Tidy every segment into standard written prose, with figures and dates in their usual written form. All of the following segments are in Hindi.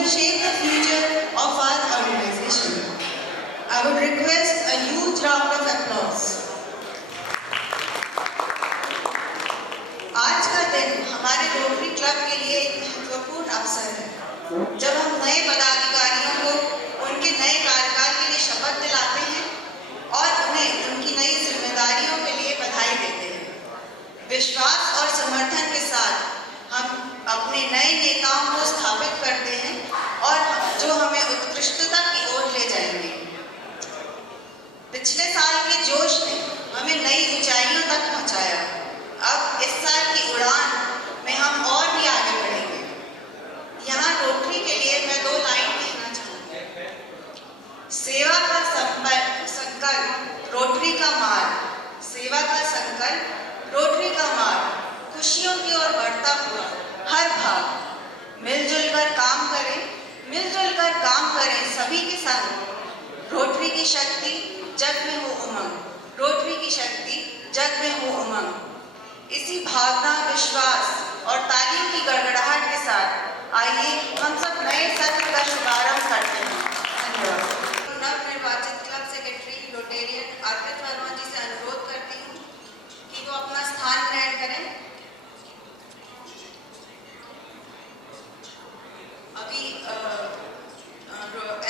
will shape the future of our organization. I would request a huge round of applause. आज का दिन हमारे रोटरी क्लब के लिए एक महत्वपूर्ण अवसर है, जब हम नए पदाधिकारियों को उनके नए कार्यकाल के लिए शपथ दिलाते हैं और उन्हें उनकी नई जिम्मेदारियों के लिए बधाई देते हैं। विश्वास और समर्थन के साथ हम अपने नए नेताओं को स्थापित करते हैं और जो हमें उत्कृष्टता की ओर ले जाएंगे। पिछले साल के जोश ने हमें नई ऊंचाइयों तक पहुंचाया। अब इस साल की उड़ान में हम और भी आगे बढ़ेंगे। यहाँ रोटरी के लिए मैं 2 लाइन कहना चाहूँगी। सेवा का संकल्प, रोटरी का मार्ग। सेवा का संकल्प, रोटरी का मार्ग। खुशियों की ओर बढ़ता हुआ हर भाग। मिलजुल कर काम करें, मिलजुल कर काम करें सभी के संग। रोटरी की शक्ति जग में हो उमंग, रोटरी की शक्ति जग में हो उमंग। इसी भावना, विश्वास और तालियों की गड़गड़ाहट के साथ आइए हम सब नए सत्र का शुभारंभ करते हैं। धन्यवाद। नवनिर्वाचित क्लब सेक्रेटरी रोटेरियन अर्पित वर्मा जी से अनुरोध करती हूँ कि वो अपना स्थान ग्रहण करें। अभी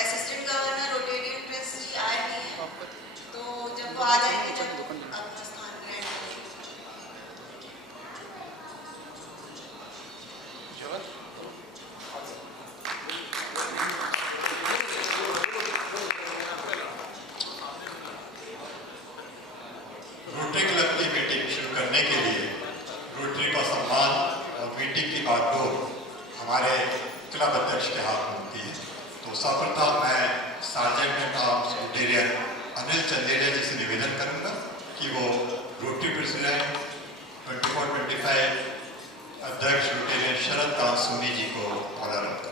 असिस्टेंट गवर्नर रोटेरियन ट्रस्ट जी आए हैं, तो जब वो आ जाएंगे जब अपना स्थान ग्रहण करें। रोटरी क्लब की मीटिंग शुरू करने के लिए रोटरी का सम्मान और मीटिंग की बागडोर हमारे क्लब अध्यक्ष के हाथ में होती है। तो सर्वप्रथम मैं sergeant of Rotarian Anil Chandeliya ji से निवेदन करूंगा कि वो रोटरी प्रेसिडेंट 24-25 अध्यक्ष रोटेरियन शरद कांत सोनी जी को ऑनर करें।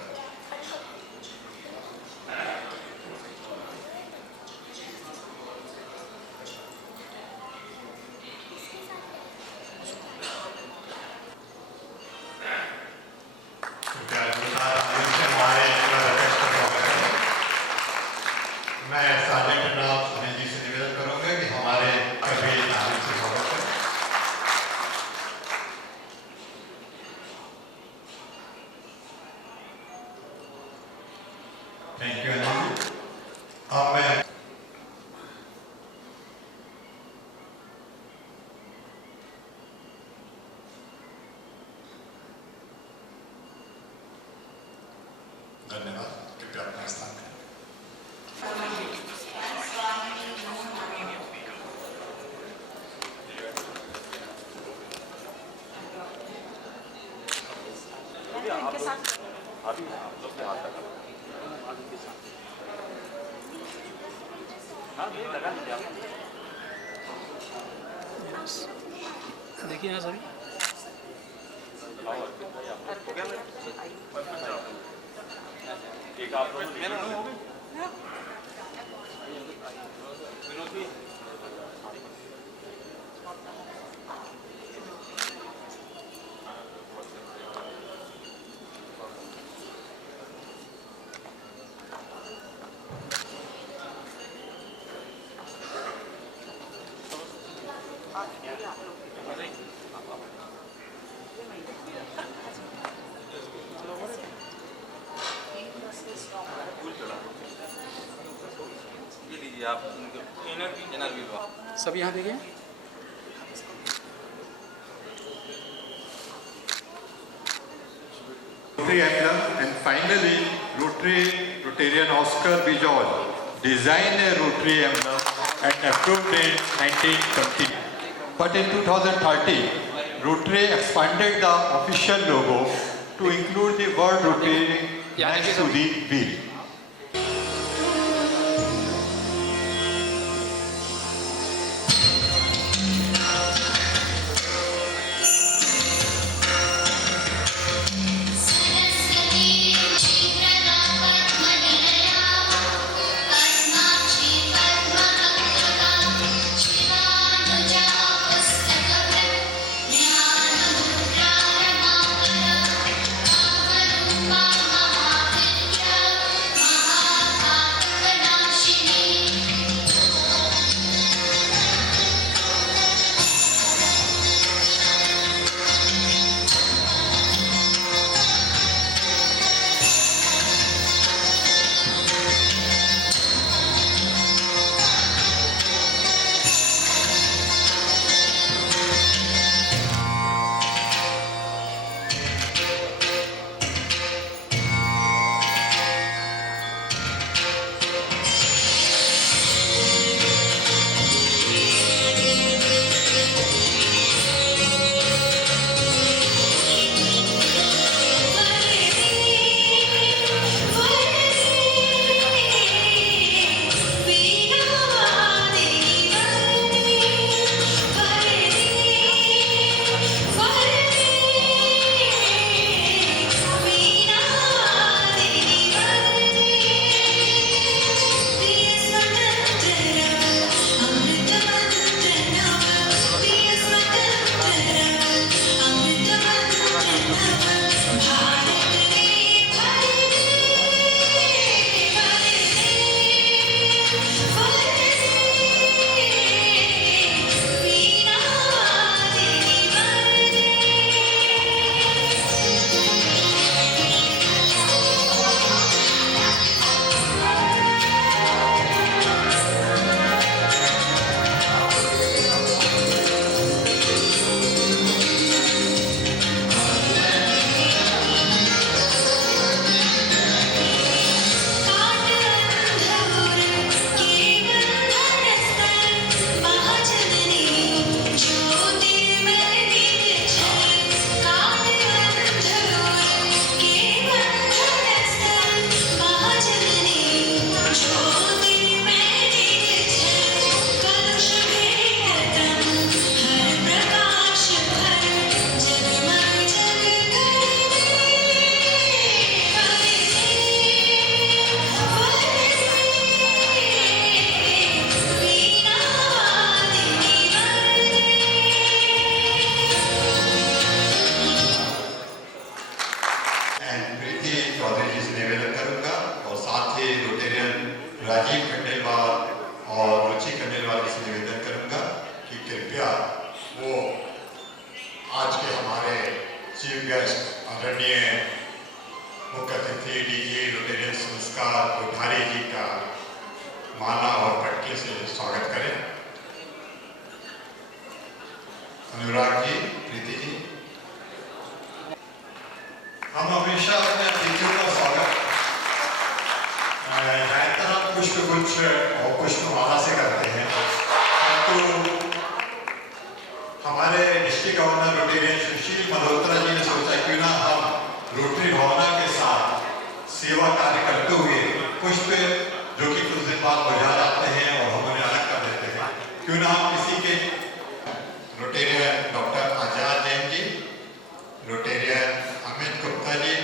मैं सार्जेंट ऑफ अनिल जी से निवेदन करूंगा कि हमारे कभी नागरिक से स्वागत करें। Thank you Anil ji. अब मैं धन्यवाद। कृपया अपना स्थान करें। देखिए यहाँ सभी एक आप आप सब यहाँ देखिए। Rotary emblem, and finally Rotarian Oscar Bijol designed a Rotary emblem and approved in 1920. But in 2013, Rotary expanded the official logo to include the word Rotary next to the wheel. Chief guest आदरणीय मुख्य अतिथि डीजी रोटेरियन संस्कार कोठारी जी का माला और पटके से स्वागत करें। अनुराग जी, प्रीति जी, हम हमेशा अपने अतिथियों का स्वागत हम पुष्पगुच्छ और पुष्पमाला से करते हैं, परंतु हमारे डिस्ट्रिक्ट गवर्नर रोटेरियन सुशील मल्होत्रा जी ने सोचा क्यों ना हम रोटरी भावना के साथ सेवा कार्य करते हुए पुष्प जो कि कुछ दिन बाद बुझा जाते हैं और हम उन्हें अलग कर देते हैं, क्यों ना हम किसी के रोटेरियन डॉक्टर आजाद जैन जी, रोटेरियन अमित गुप्ता जी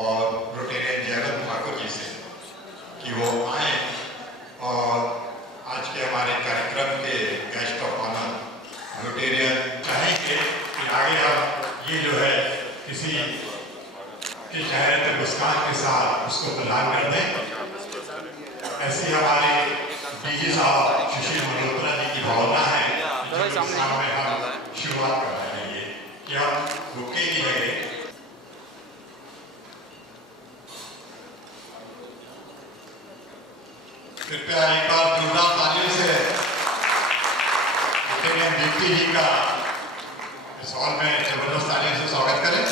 और रोटेरियन जयवंत ठाकुर जी से कि वो आए और आज के हमारे कार्यक्रम के गेस्ट ऑफ ऑनर रोटेरियन चाहेंगे कि आगे हम ये जो है किसी के चेहरे पर मुस्कान के साथ उसको प्रदान कर दें। ऐसी हमारे डीजी साहब सुशील मल्होत्रा जी की भावना है जो सामने हम शुरुआत कर रहे हैं ये कि हम रुके की जगह कृपया एक बार जोरदार तालियों से दीप्ति जी का इस हॉल में जबरदस्त तालियों से स्वागत करें।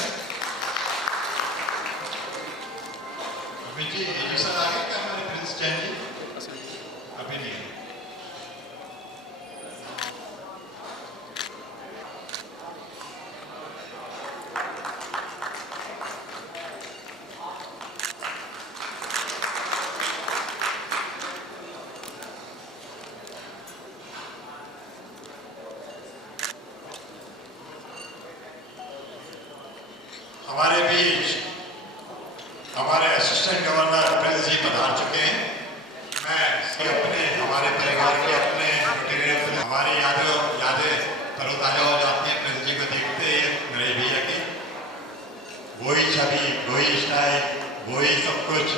अमित जी एजुकेशन आ गए क्या हमारे प्रिंस जैन जी? अभी नहीं। हमारे बीच हमारे असिस्टेंट गवर्नर प्रिंस जी पधार चुके हैं। मैं अपने हमारे परिवार के अपने हमारी यादें तरोताजा हो जाती हैं प्रिंस जी को देखते हैं, मेरे भैया की वही छवि, वही स्टाइल, वही सब कुछ।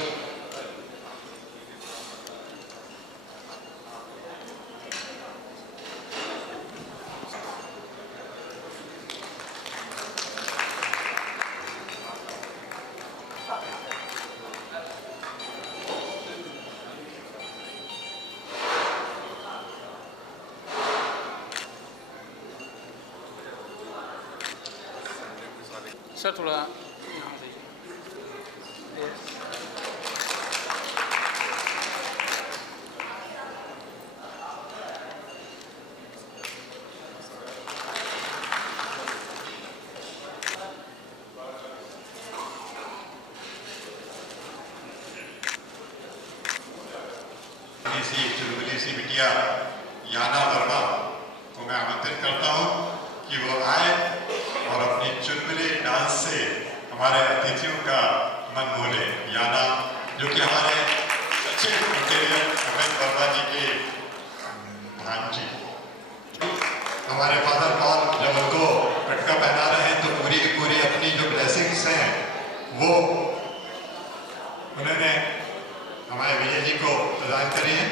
सर थोड़ा चुलबुली सी बिटिया याना वर्मा को मैं आमंत्रित करता हूँ कि वो आए और अपनी चुलबुली डांस से हमारे अतिथियों का मन मोले। याना जो कि हमारे सच्चे रोटेरियन अमित वर्मा जी के भांजी, हमारे फादर कॉल जब उनको पटका पहना रहे हैं तो पूरी की पूरी अपनी जो ब्लेसिंग्स हैं वो उन्होंने हमारे विजय जी को प्रदान करी है।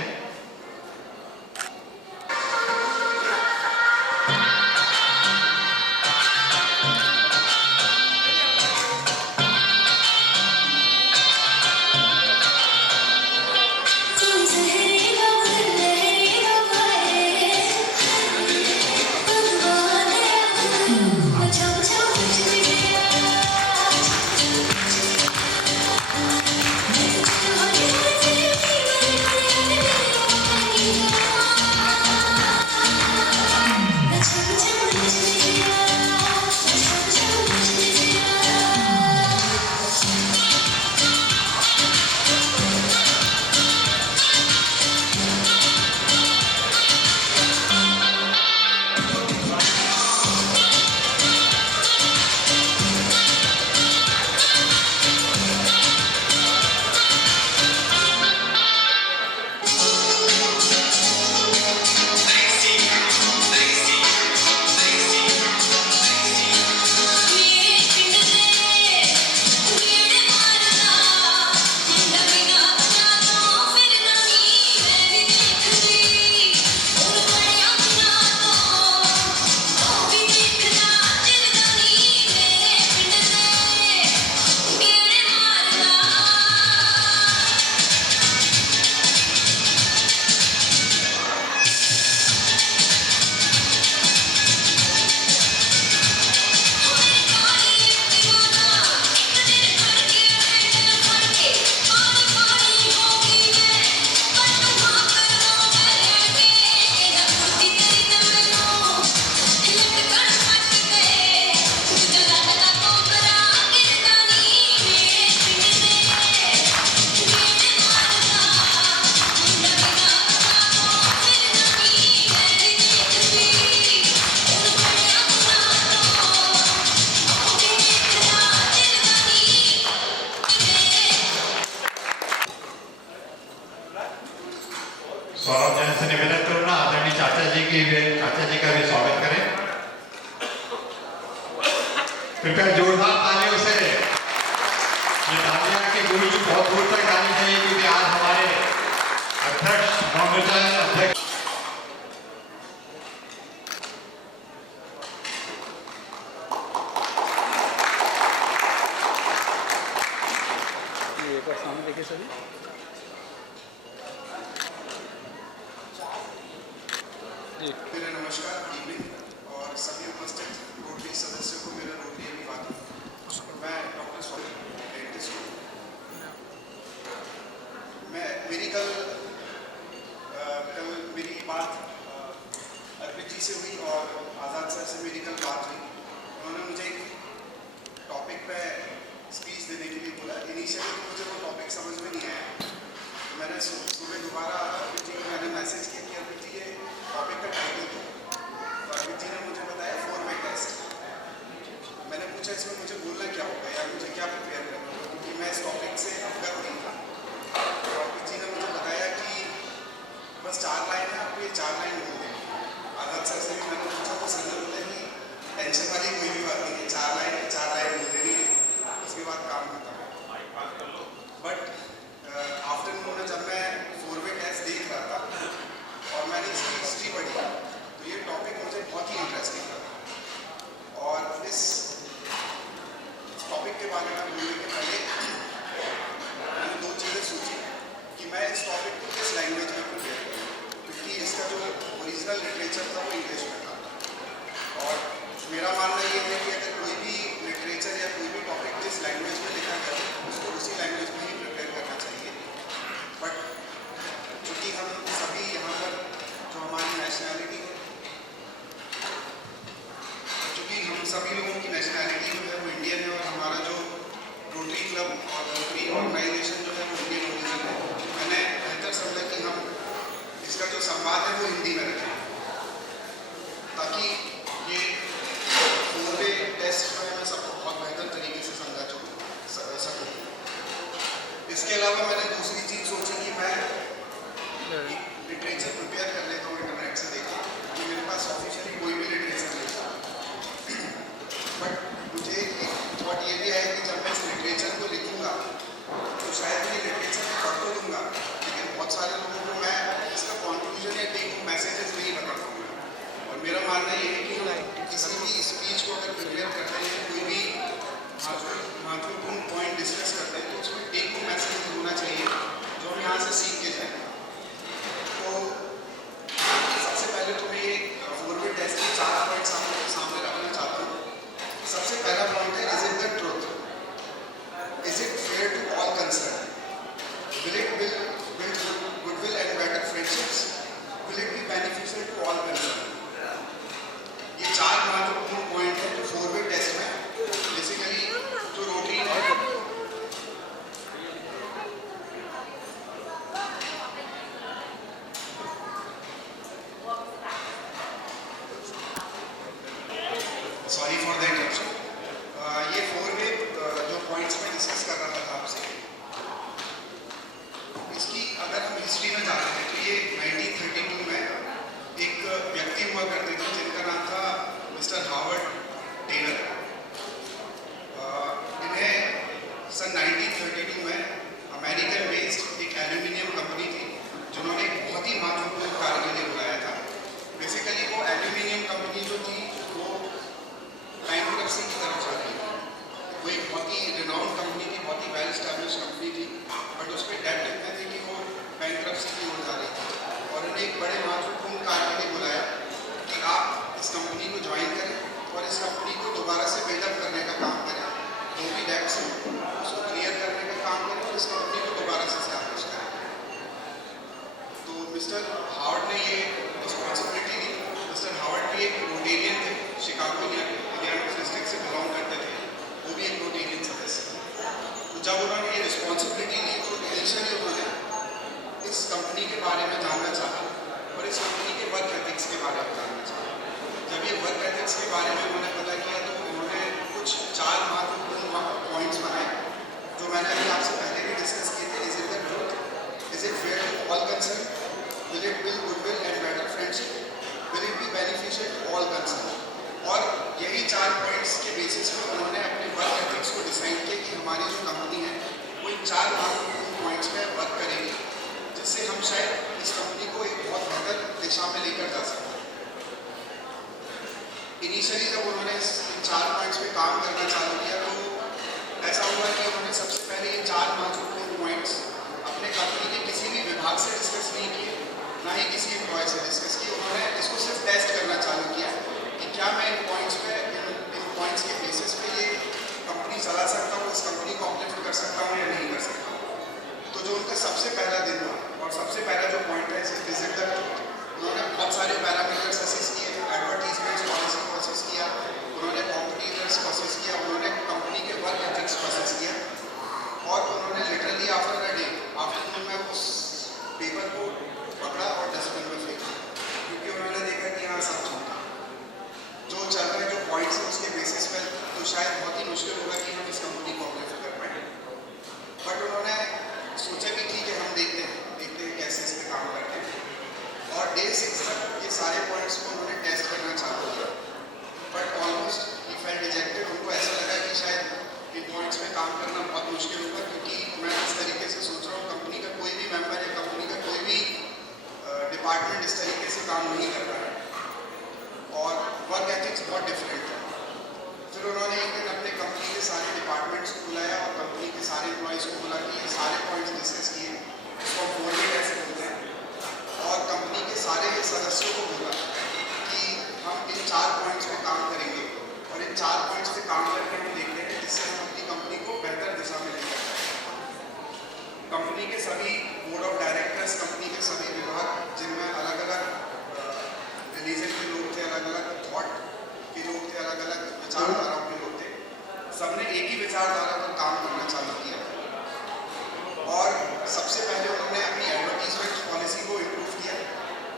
कृपया जोरदार तालियों से ये तालियां की गूंज बहुत दूर तक जानी चाहिए, क्योंकि आज हमारे अध्यक्ष नवनिर्वाचित अध्यक्ष एक बार सामने देखिए सभी। मेरा नमस्कार, गुड इवनिंग और सभी उपस्थित रोटरी सदस्यों को मेरा रोटरी अभिवादन। मैं डॉक्टर स्वामी डेंटिस्ट हूँ। मेरी कल मेरी बात अर्पित जी से हुई और आज़ाद सर से मेरी कल बात हुई। उन्होंने मुझे एक टॉपिक पे स्पीच देने के लिए बोला। इनिशियली तो मुझे वो टॉपिक समझ में नहीं आया, तो मैंने सुबह दोबारा अर्पित जी को मैंने मैसेज किया कि अर्पित जी ये टॉपिक का टाइटल क्या है। तो अर्पित जी ने मुझे बताया 4-वे टेस्ट। मैंने पूछा इसमें मुझे बोलना क्या होगा या मुझे क्या प्रिपेयर करना होगा, क्योंकि मैं इस टॉपिक से अवगत नहीं था। तो अर्पित जी ने मुझे बताया कि बस 4 लाइन है, आपको ये 4 लाइन बोल देंगे। आज़ाद सर से भी मैंने पूछा तो सर ने बोला कि टेंशन वाली कोई भी बात नहीं है, 4 लाइन है, 4 लाइन बोल देनी है, उसके बाद काम खत्म। बट आफ्टरनून में जब मैं 4-वे टेस्ट देख रहा था और मैंने इसकी हिस्ट्री पढ़ी तो ये टॉपिक मुझे बहुत ही इंटरेस्टिंग लगा। और इस टॉपिक के बारे में बोलने के पहले मैंने 2 चीज़ें सोची कि मैं इस टॉपिक को किस लैंग्वेज में प्रिपेयर करूँ, क्योंकि इसका जो ओरिजिनल लिटरेचर था वो इंग्लिश में था। और मेरा मानना ये है कि अगर कोई भी लिटरेचर या कोई भी टॉपिक जिस लैंग्वेज में लिखा गया है उसको उसी लैंग्वेज में ही प्रिपेयर करना चाहिए। बट चूँकि हम सभी यहाँ पर जो हमारी नेशनैलिटी है, चूँकि हम सभी लोगों की नेशनैलिटी जो है वो इंडियन है और हमारा जो रोटरी क्लब और रोटरी ऑर्गेनाइजेशन जो है वो इंडियन ओरिजिन है, मैंने बेहतर समझा कि हम इसका जो संवाद है वो हिंदी में रखें, ताकि ये 4-वे टेस्ट जो है मैं सबको बहुत बेहतर तरीके से समझा सकूँ। इसके अलावा मैंने दूसरी चीज़ सोची कि मैं लिटरेचर प्रिपेयर कर लेता हूँ इंटरनेट से देखा, कि मेरे पास ऑफिशियली कोई भी लिटरेचर नहीं था। बट मुझे एक थॉट ये भी है कि जब मैं इस लिटरेचर को लिखूँगा तो शायद मैं लिटरेचर को पढ़ तो दूँगा, लेकिन बहुत सारे लोगों को मैं इसका कंक्लूजन या टेक होम मैसेजेस नहीं बता पाऊँगा। और मेरा मानना ये है कि किसी भी स्पीच को अगर प्रिपेयर करते हैं, कोई भी महत्वपूर्ण पॉइंट डिस्कस करते हैं, तो उसमें टेक होम मैसेज होना चाहिए जो हम यहाँ से सीख के जाएँ। तो सबसे पहले तो मैं ये 4-वे टेस्ट के 4 पॉइंट सामने रखना चाहता हूँ। सबसे पहला पॉइंट है, is it the truth, is it fair to all concern, will it build goodwill and better friendships, will it be beneficial to all concern. ये 4 महत्वपूर्ण पॉइंट है जो 4-वे टेस्ट में बेसिकली जो रोटरी ने सॉरी फॉर द इंटरप्शन। ये 4-वे जो पॉइंट्स में डिस्कस कर रहा था आपसे, इसकी अगर हम हिस्ट्री में जाते हैं तो ये 1932 में एक व्यक्ति हुआ करते थे जिनका नाम था मिस्टर हावर्ड टेलर। इन्हें सन 1932 में अमेरिकन बेस्ड एक एल्यूमिनियम कंपनी थी जिन्होंने एक बहुत ही महत्वपूर्ण कार्य के लिए बुलाया था। बेसिकली वो एल्यूमिनियम कंपनी जो थी वो बैंकरप्सी की तरफ जा रही थी। वो एक बहुत ही रिनाउंड कंपनी थी, बहुत ही वेल एस्टैब्लिश कंपनी थी, बट उस पर डेट इतने थे कि वो बैंकरप्सी की ओर जा रही थी। और उन्हें एक बड़े महत्वपूर्ण कार्य के लिए बुलाया कि आप इस कंपनी को ज्वाइन करें और इस कंपनी को दोबारा से बिल्डअप करने का काम करें, जो भी डेट्स हैं उसको क्लियर करने का काम करें और इस कंपनी को दोबारा से स्टैब्लिश करें। तो मिस्टर हावर्ड ने ये रिस्पॉन्सिबिलिटी ली। मिस्टर हावर्ड भी एक रोटेरियन थे, शिकागो इलिनॉइस डिस्ट्रिक्ट से बिलोंग करते थे, वो भी एक रोटेरियन सदस्य। तो जब उन्होंने ये रिस्पॉन्सिबिलिटी ली तो इनिशियली उन्होंने इस कंपनी के बारे में जानना चाहा और इस कंपनी के वर्क एथिक्स के बारे में जानना चाहा। जब ये वर्क एथिक्स के बारे में उन्होंने पता किया तो उन्होंने कुछ 4 महत्वपूर्ण पॉइंट्स बनाए जो मैंने अभी आपसे पहले भी डिस्कस किए थे। Is it the truth, is it fair to all concern, will it build goodwill and better friendship, will it be beneficial to all concern. और यही 4 पॉइंट्स के बेसिस बेसिस पर उन्होंने अपने वर्क एथिक्स को डिसाइड किया कि हमारी जो कंपनी है वो इन 4 महत्वपूर्ण पॉइंट्स पे वर्क करेगी, जिससे हम शायद इस कंपनी को एक बहुत बेहतर दिशा में लेकर जा सकते हैं। इनिशियली जब उन्होंने इन 4 पॉइंट्स पे काम करना चालू किया तो ऐसा हुआ कि उन्होंने सबसे पहले ये 4 महत्वपूर्ण पॉइंट्स अपने कंपनी के किसी भी विभाग से डिस्कस नहीं किए, ना ही किसी एम्प्लॉय से डिस्कस किए। उन्होंने इसको सिर्फ टेस्ट करना चालू किया कि क्या मैं इन पॉइंट्स के बेसिस पे ये कंपनी चला सकता हूँ, इस कंपनी को अपलिफ्ट कर सकता हूँ या नहीं कर सकता हूँ। तो जो उनका सबसे पहला दिन था और सबसे पहला जो पॉइंट है विजिट द ट्रूथ, उन्होंने बहुत सारे पैरामीटर्स असेस किए, एडवर्टीजमेंट्स पॉलिसी को असेस किया, उन्होंने कॉम्पिटिटर्स को असेस किया, उन्होंने कंपनी के वर्क एथिक्स को असेस किया और उन्होंने literally after a day afternoon में उस पेपर को पकड़ा और डस्टबिन में फेंका, क्योंकि उन्होंने देखा कि हाँ सब झूठा जो चल रहा है, जो पॉइंट्स है उसके बेसिस पर तो शायद बहुत ही मुश्किल होगा कि हम इस कंपनी को अपलिफ्ट कर पाए। बट उन्होंने सोचा कि ठीक है हम देखते हैं कैसे इस पर काम करते हैं और डे 6 तक ये सारे पॉइंट्स को उन्होंने टेस्ट करना चालू किया। But almost he felt dejected. उनको ऐसा लगा कि शायद इन पॉइंट्स में काम करना बहुत मुश्किल होगा, क्योंकि मैं इस तरीके से सोच रहा हूँ कंपनी का कोई भी मेंबर या कंपनी का कोई भी डिपार्टमेंट इस तरीके से काम नहीं कर रहा है और वर्क एथिक्स बहुत डिफरेंट है। फिर उन्होंने एक दिन अपने कंपनी के सारे डिपार्टमेंट्स को बुलाया और कंपनी के सारे एम्प्लॉयज़ को बुला के ये सारे पॉइंट्स डिस्कस किए, इसको बोर्ड में कैसे बोलते हैं, और कंपनी के सारे सदस्यों को बोला कि हम इन 4 पॉइंट्स पे काम करेंगे और इन 4 पॉइंट्स पे काम करके हम देखते हैं जिससे हम अपनी कंपनी को बेहतर दिशा में ले जाएं। कंपनी के सभी बोर्ड ऑफ डायरेक्टर्स, कंपनी के सभी विभाग जिनमें अलग अलग रिलीजन के लोग थे, अलग अलग थॉट के लोग थे, अलग अलग विचारधाराओं के लोग थे, सबने एक ही विचारधारा पर काम करना चालू किया। और सबसे पहले उन्होंने अपनी एडवर्टीजमेंट पॉलिसी को इम्प्रूव किया।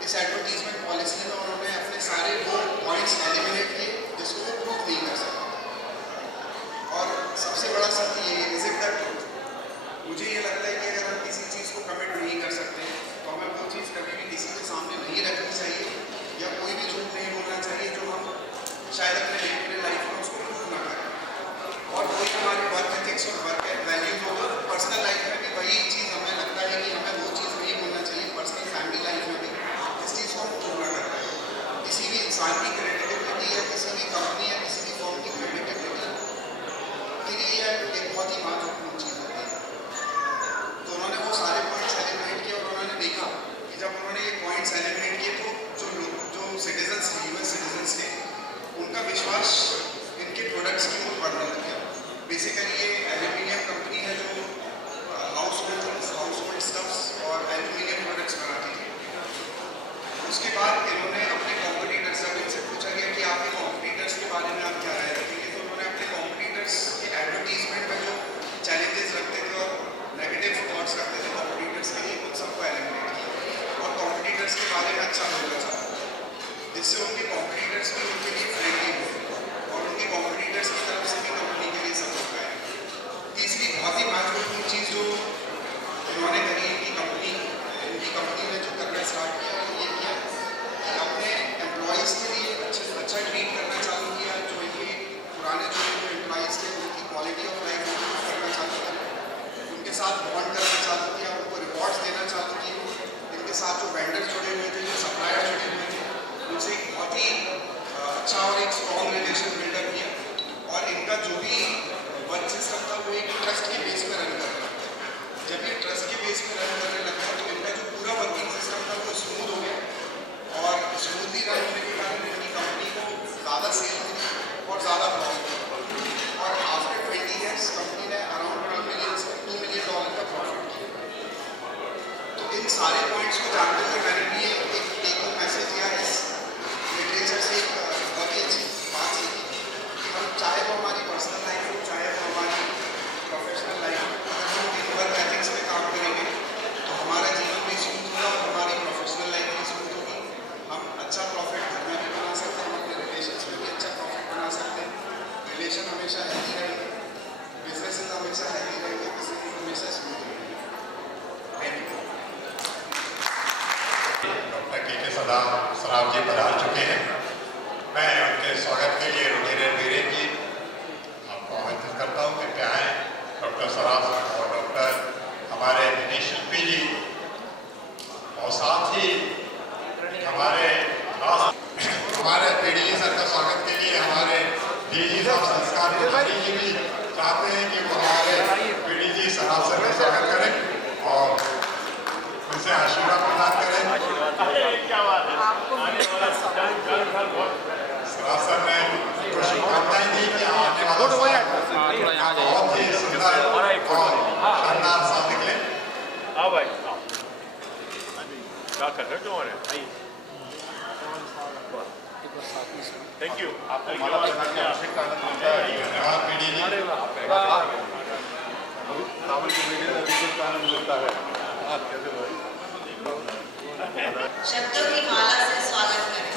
इस एडवर्टीजमेंट पॉलिसी में उन्होंने अपने सारे वो पॉइंट्स एलिमिनेट किए जिसको वो प्रूव नहीं कर सकते। और सबसे बड़ा सत्य ये है, विजिट द ट्रूथ। मुझे ये लगता है कि अगर हम किसी चीज़ को कमिट नहीं कर सकते तो हमें वो चीज़ कभी भी किसी के सामने नहीं रखनी चाहिए या कोई भी झूठ नहीं बोलना चाहिए जो हम शायद अपने डे टू डे लाइफ में उसको प्रूव ना करें। और वही हमारे वर्क एथिक्स और वर्क वैल्यूज होगा। पर्सनल लाइफ में भी वही चीज़ हमें लगता है कि हमें वो चीज़ नहीं बोलना चाहिए। पर्सनल फैमिली लाइफ में भी इस चीज़ को हम प्रूव ना करते हैं। किसी भी इंसान की क्रेडिबिलिटी या किसी भी कंपनी या किसी भी फॉर्म की क्रेडिबिलिटी के लिए एक बहुत ही महत्वपूर्ण चीज़ होती है। तो उन्होंने वो सारे पॉइंट्स एलिमिनेट किए और उन्होंने देखा कि जब उन्होंने ये पॉइंट्स एलिमिनेट किए तो जो सिटीजन्स थे, यूएस सिटीजन्स थे, उनका विश्वास इनके प्रोडक्ट्स की ओर बढ़ने लग गया। बेसिकली ये एल्यूमिनियम कंपनी है जो हाउस होल्ड स्टफ्स और एल्यूमिनियम प्रोडक्ट्स बनाती है। उसके बाद इन्होंने अपने कॉम्पिटिटर्स से, इनसे पूछा गया कि आपके कॉम्पिटिटर्स के बारे में आप क्या राय रखेंगे, तो उन्होंने अपने कॉम्पिटिटर्स के एडवर्टीजमेंट में जो चैलेंजेस रखते थे और नेगेटिव थॉट्स रखते थे कॉम्पिटिटर्स के लिए, उन सबको एलिमिनेट किया और कॉम्पिटिटर्स के बारे में अच्छा बोलना चाहता, जिससे उनके कॉम्पिटिटर्स भी उनके लिए फ्रेंडली हो और उनके कॉम्पिटिटर्स की तरफ से भी कंपनी के लिए सपोर्ट आए। तीसरी बहुत ही महत्वपूर्ण चीज़ जो उन्होंने करी, इनकी कंपनी ने जो करना स्टार्ट किया वो ये किया कि अपने एम्प्लॉयज़ के लिए अच्छा ट्रीट करना चालू किया। जो इनके पुराने जो एम्प्लॉयज़ थे उनकी क्वालिटी ऑफ लाइफ इम्प्रूव करना चालू किया, उनके साथ बॉन्ड करना चालू किया, उनको रिवॉर्ड्स देना चालू किए। इनके साथ जो वेंडर्स जुड़े हुए थे, जो सप्लायर जुड़े हुए थे, उनसे एक बहुत ही अच्छा और एक स्ट्रॉन्ग रिलेशन बिल्डअप किया। और इनका जो भी वर्क सिस्टम था वो एक ट्रस्ट के बेस पर रन कर रहा था। जब ये ट्रस्ट के बेस पर रन करने लगा तो इनका जो पूरा वर्किंग सिस्टम था वो स्मूथ हो गया और स्मूथली रन होने के कारण इनकी कंपनी को ज़्यादा सेल मिली और ज़्यादा प्रॉफिट हुआ। और आफ्टर 20 ईयर्स कंपनी ने अराउंड $2 मिलियन का प्रॉफिट किया। तो इन सारे पॉइंट्स को जानते हुए मैंने भी एक टेक होम मैसेज या इस लिटरेचर से एक बहुत ही अच्छी बात सीखी कि हम चाहे वो हमारी पर्सनल लाइफ हो, चाहे वो हमारी प्रोफेशनल लाइफ हो, अगर हम इन वर्क एथिक्स पे काम करेंगे तो हमारा जीवन भी स्मूथ होगा और हमारी प्रोफेशनल लाइफ भी स्मूथ होगी। हम अच्छा प्रॉफिट घर में भी बना सकते हैं, हम अपने रिलेशंस में भी अच्छा प्रॉफिट पुजारी जी भी चाहते हैं कि वो हमारे पीडीजी सराफ सर का स्वागत करें और उनसे आशीर्वाद प्रदान करें। सराफ सर ने उनको शुभकामनाएं दी कि आने वाला साल बहुत ही सुंदर और शानदार साल निकले। हाँ भाई क्या कर रहे हो तुम्हारे? Thank you. आपको माला पहना के अभिषेक का आनंद मिलता है। धन्यवाद पीडीजी। रावण की बेटे को अभिषेक का आनंद मिलता है। शब्दों की माला से स्वागत करें।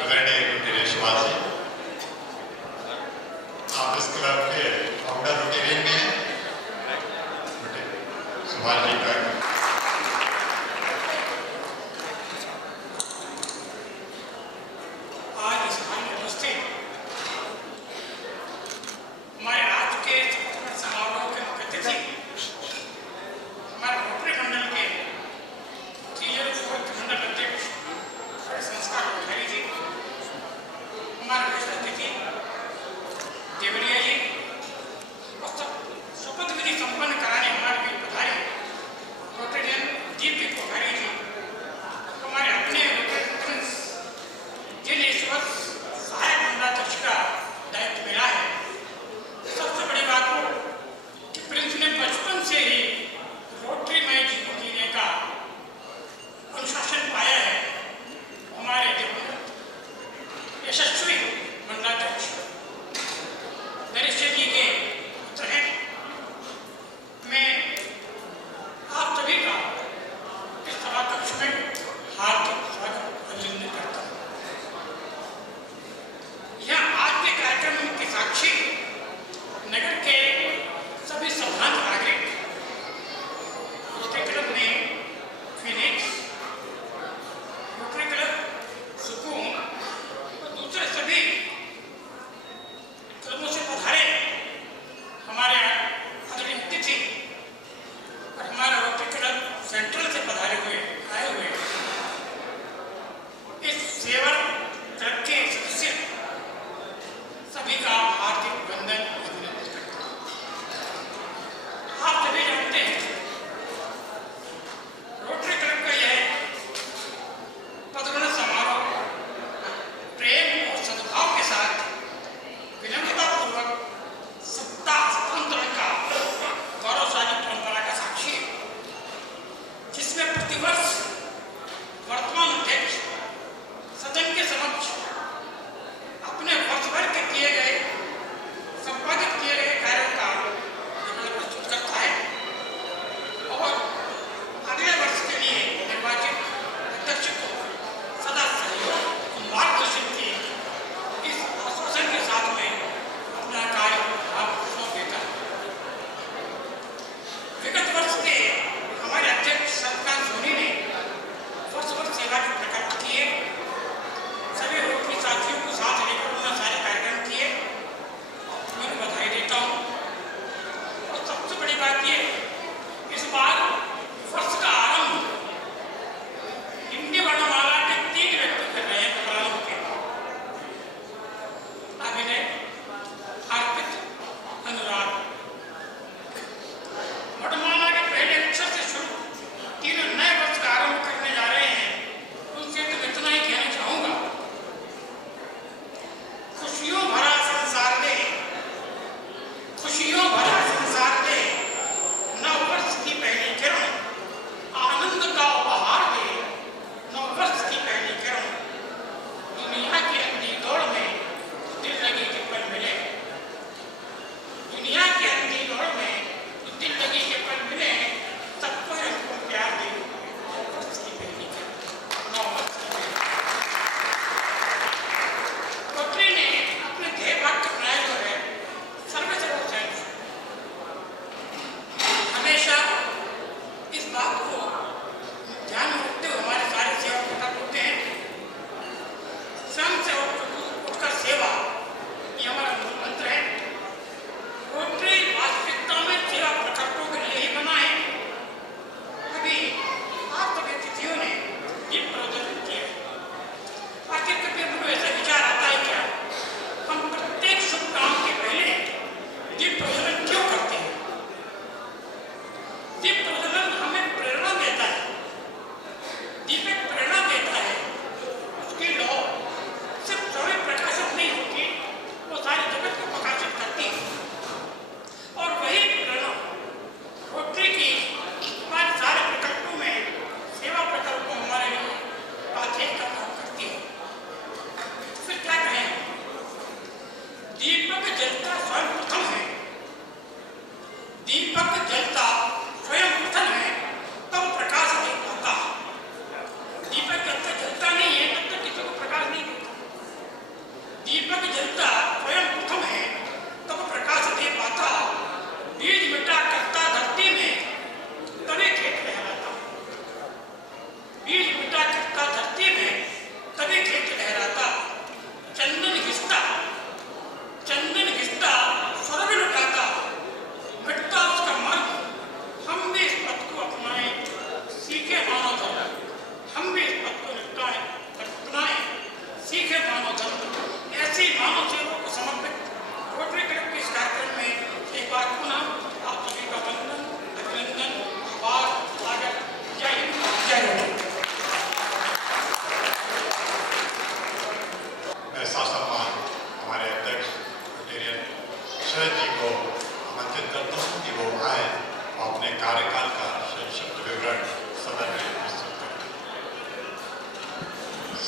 आदरणीय दिनेशवाल जी, आप इस क्लब के फाउंडर रोटेरियन में हैं। सुभाष जी का आज स्थान उपस्थित हमारे आज के समारोह के मुख्य अतिथि हमारे रोटरी मंडल के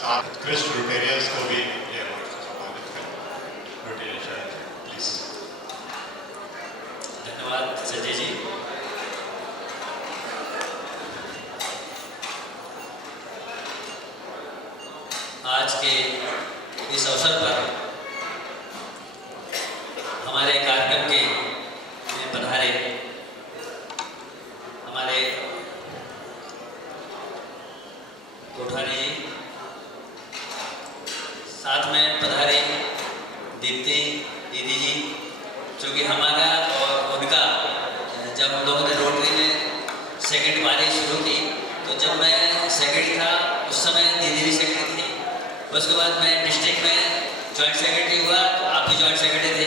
साथ क्रिस्ट रोटेरियंस को भी ये अवार्ड से सम्मानित करें। रोटेरियन शायद प्लीज। धन्यवाद संजय जी। आज के इस अवसर पर हमारे कार्यक्रम के में पधारे हमारे कोठारी जी, साथ में पधारे दीप्ति दीदी जी, जो कि हमारा और उनका जब हम लोगों ने रोटरी में सेकंड पारी शुरू की तो जब मैं सेकंड था उस समय दीदी भी सेकंड थी। उसके बाद मैं डिस्ट्रिक्ट में जॉइंट सेक्रेटरी हुआ तो आप भी जॉइंट सेक्रेटरी थे।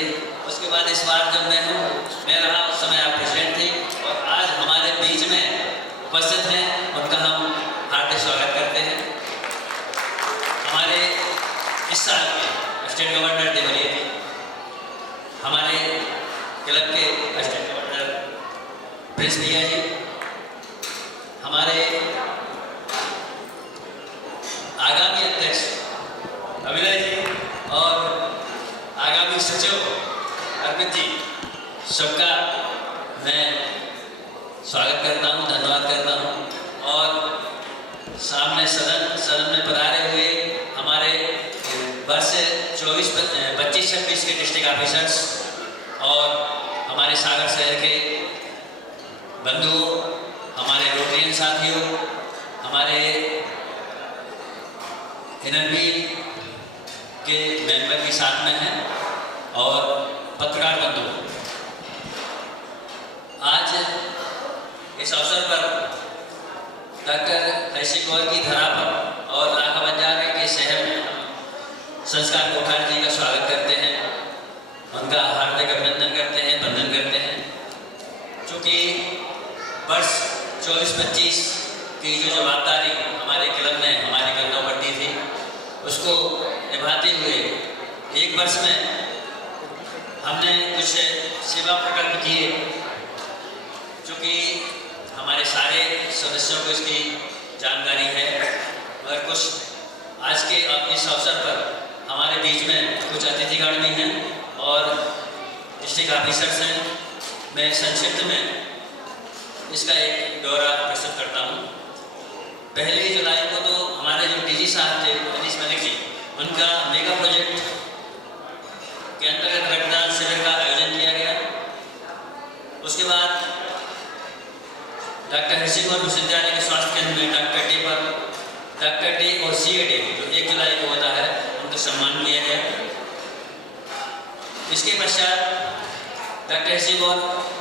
उसके बाद इस बार जब मैं रहा उस समय आप प्रेसिडेंट थे और आज हमारे बीच में उपस्थित हैं, उनका हम हार्दिक स्वागत करते हैं। हमारे इस साल के स्टेट गवर्नर देवरिया जी, हमारे क्लब के स्टेट गवर्नर प्रिंस भैया जी, हमारे आगामी अध्यक्ष अभिनय जी और आगामी सचिव अर्पित जी, सबका मैं स्वागत करता हूं, धन्यवाद करता हूं। और सामने सदन में पधारे हुए हमारे वर्ष 24-25-26 के डिस्ट्रिक्ट ऑफिसर्स और हमारे सागर शहर के बंधुओं, हमारे रोटेरियन साथियों, हमारे एनएलबी के मेंबर भी साथ में हैं और पत्रकार बंधु, आज इस अवसर पर डॉक्टर हर्षी गौर की धरा पर और लाखा बंजारे के शहर में संस्कार कोठारी जी का स्वागत करते हैं, उनका हार्दिक अभिनंदन करते हैं, वंदन करते हैं। चूँकि वर्ष 24-25 की जो जवाबदारी हमारे क्लब ने हमारे कंधों पर दी थी, उसको निभाते हुए एक वर्ष में हमने कुछ सेवा प्रकल्प किए, चूँकि हमारे सारे सदस्यों को इसकी जानकारी है, मगर कुछ आज के इस अवसर पर हमारे बीच में कुछ अतिथिगण भी हैं और डिस्ट्रिक्ट ऑफिसर्स हैं। मैं संक्षिप्त में इसका एक ब्यौरा प्रस्तुत करता हूँ। 1 जुलाई को तो हमारे जो डीजी साहब थे मनीष मलिक जी, उनका मेगा प्रोजेक्ट के अंतर्गत रक्तदान शिविर का आयोजन किया गया। उसके बाद डॉक्टर हर्षी गौर विश्वविद्यालय के स्वास्थ्य केंद्र में डॉक्टर डे और सीए डे जो 1 जुलाई को होता है, उनका सम्मान किया गया। इसके पश्चात डॉक्टर हर्षी गौर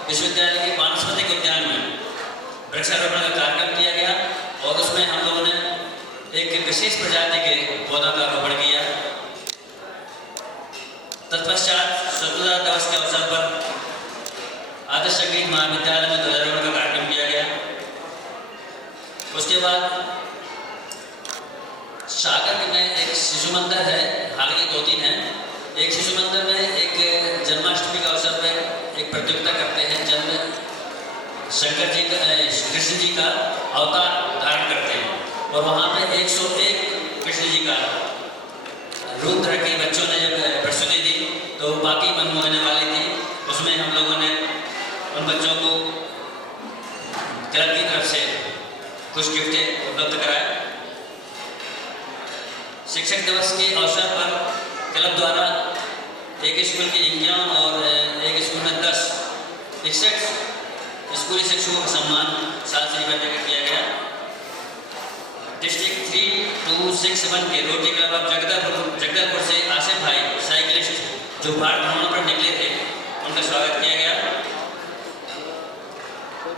विश्वविद्यालय के वानस्पतिक उद्यान में वृक्षारोपण का कार्यक्रम किया गया और उसमें हम लोगों ने एक विशेष प्रजाति के पौधा का रोपण किया। तत्पश्चात स्वतंत्रता दिवस के अवसर पर आदर्श संगीत महाविद्यालय में ध्वजारोहण का कार्यक्रम किया गया। उसके बाद सागर में एक शिशु मंदिर है, हालांकि 2-3 हैं। एक शिशु मंदिर में एक जन्माष्टमी के अवसर पर एक प्रतियोगिता करते हैं, जन्म शंकर जी का कृष्ण जी का अवतार धारण करते हैं और वहाँ पे 101 कृष्ण जी का रूप धर के बच्चों ने जब प्रस्तुति दी तो बाकी मन मोहने वाली थी। उसमें हम लोगों ने उन बच्चों को क्लब की तरफ से कुछ गिफ्टें उपलब्ध कराए। शिक्षक दिवस के अवसर पर क्लब द्वारा एक स्कूल के 51 और एक स्कूल में 10 61 स्कूली शिक्षकों का सम्मान साल से करने का किया गया। डिस्ट्रिक्ट 3261 के रोटरी क्लब ऑफ जगदलपुर से आसिफ भाई साइकिलिस्ट जो भारत भ्रमण पर निकले थे, उनका स्वागत किया गया।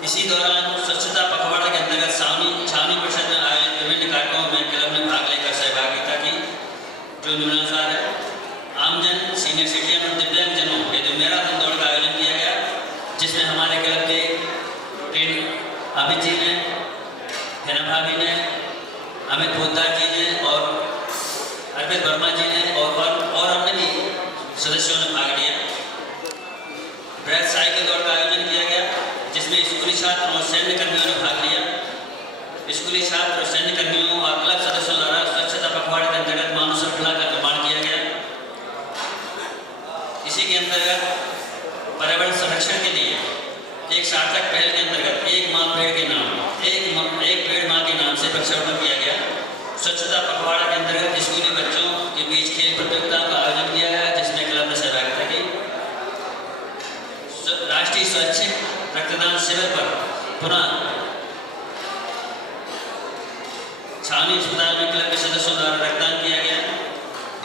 इसी दौरान स्वच्छता पखवाड़ा के अंतर्गत छावनी परिषद में आयोजित विभिन्न कार्यक्रमों में क्लब ने भाग लेकर सहभागिता की, जो निम्नानुसार है। आमजन, सीनियर सिटीजन और दिव्यांगजनों के जो मैराथन दौड़ का आयोजन किया गया, जिसमें हमारे क्लब के अमित जी ने, हेना भाभी ने, अमित पोद्दार जी ने और अर्पित वर्मा जी ने और अन्य भी सदस्यों ने भाग लिया। ब्रेथ साइकिल दौड़ का आयोजन किया गया, जिसमें स्कूली छात्र और सैन्य कर्मियों ने भाग लिया। स्कूली छात्र और सैन्य कर्मियों और क्लब सदस्यों द्वारा स्वच्छता पखवाड़े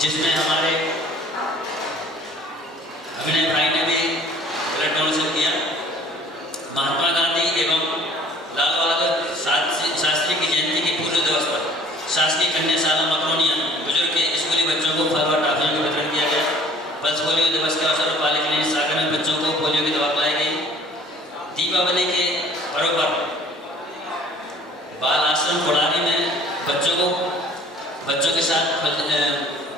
जिसमें हमारे अभिनय भाई ने भी ब्लड डोनेशन किया। महात्मा गांधी एवं लाल बहादुर शास्त्री की जयंती की पूर्व दिवस पर शासकीय कन्याशाला मकरोनिया बुजुर्ग के स्कूली बच्चों को फल और टॉफियों का वितरण किया गया। पल्स पोलियो दिवस के अवसर पर पॉलिक्लिनिक सागर में बच्चों को पोलियो की दवा पिलाई गई। दीपावली के पर्व पर बाल आश्रम कोड़ारी में बच्चों के साथ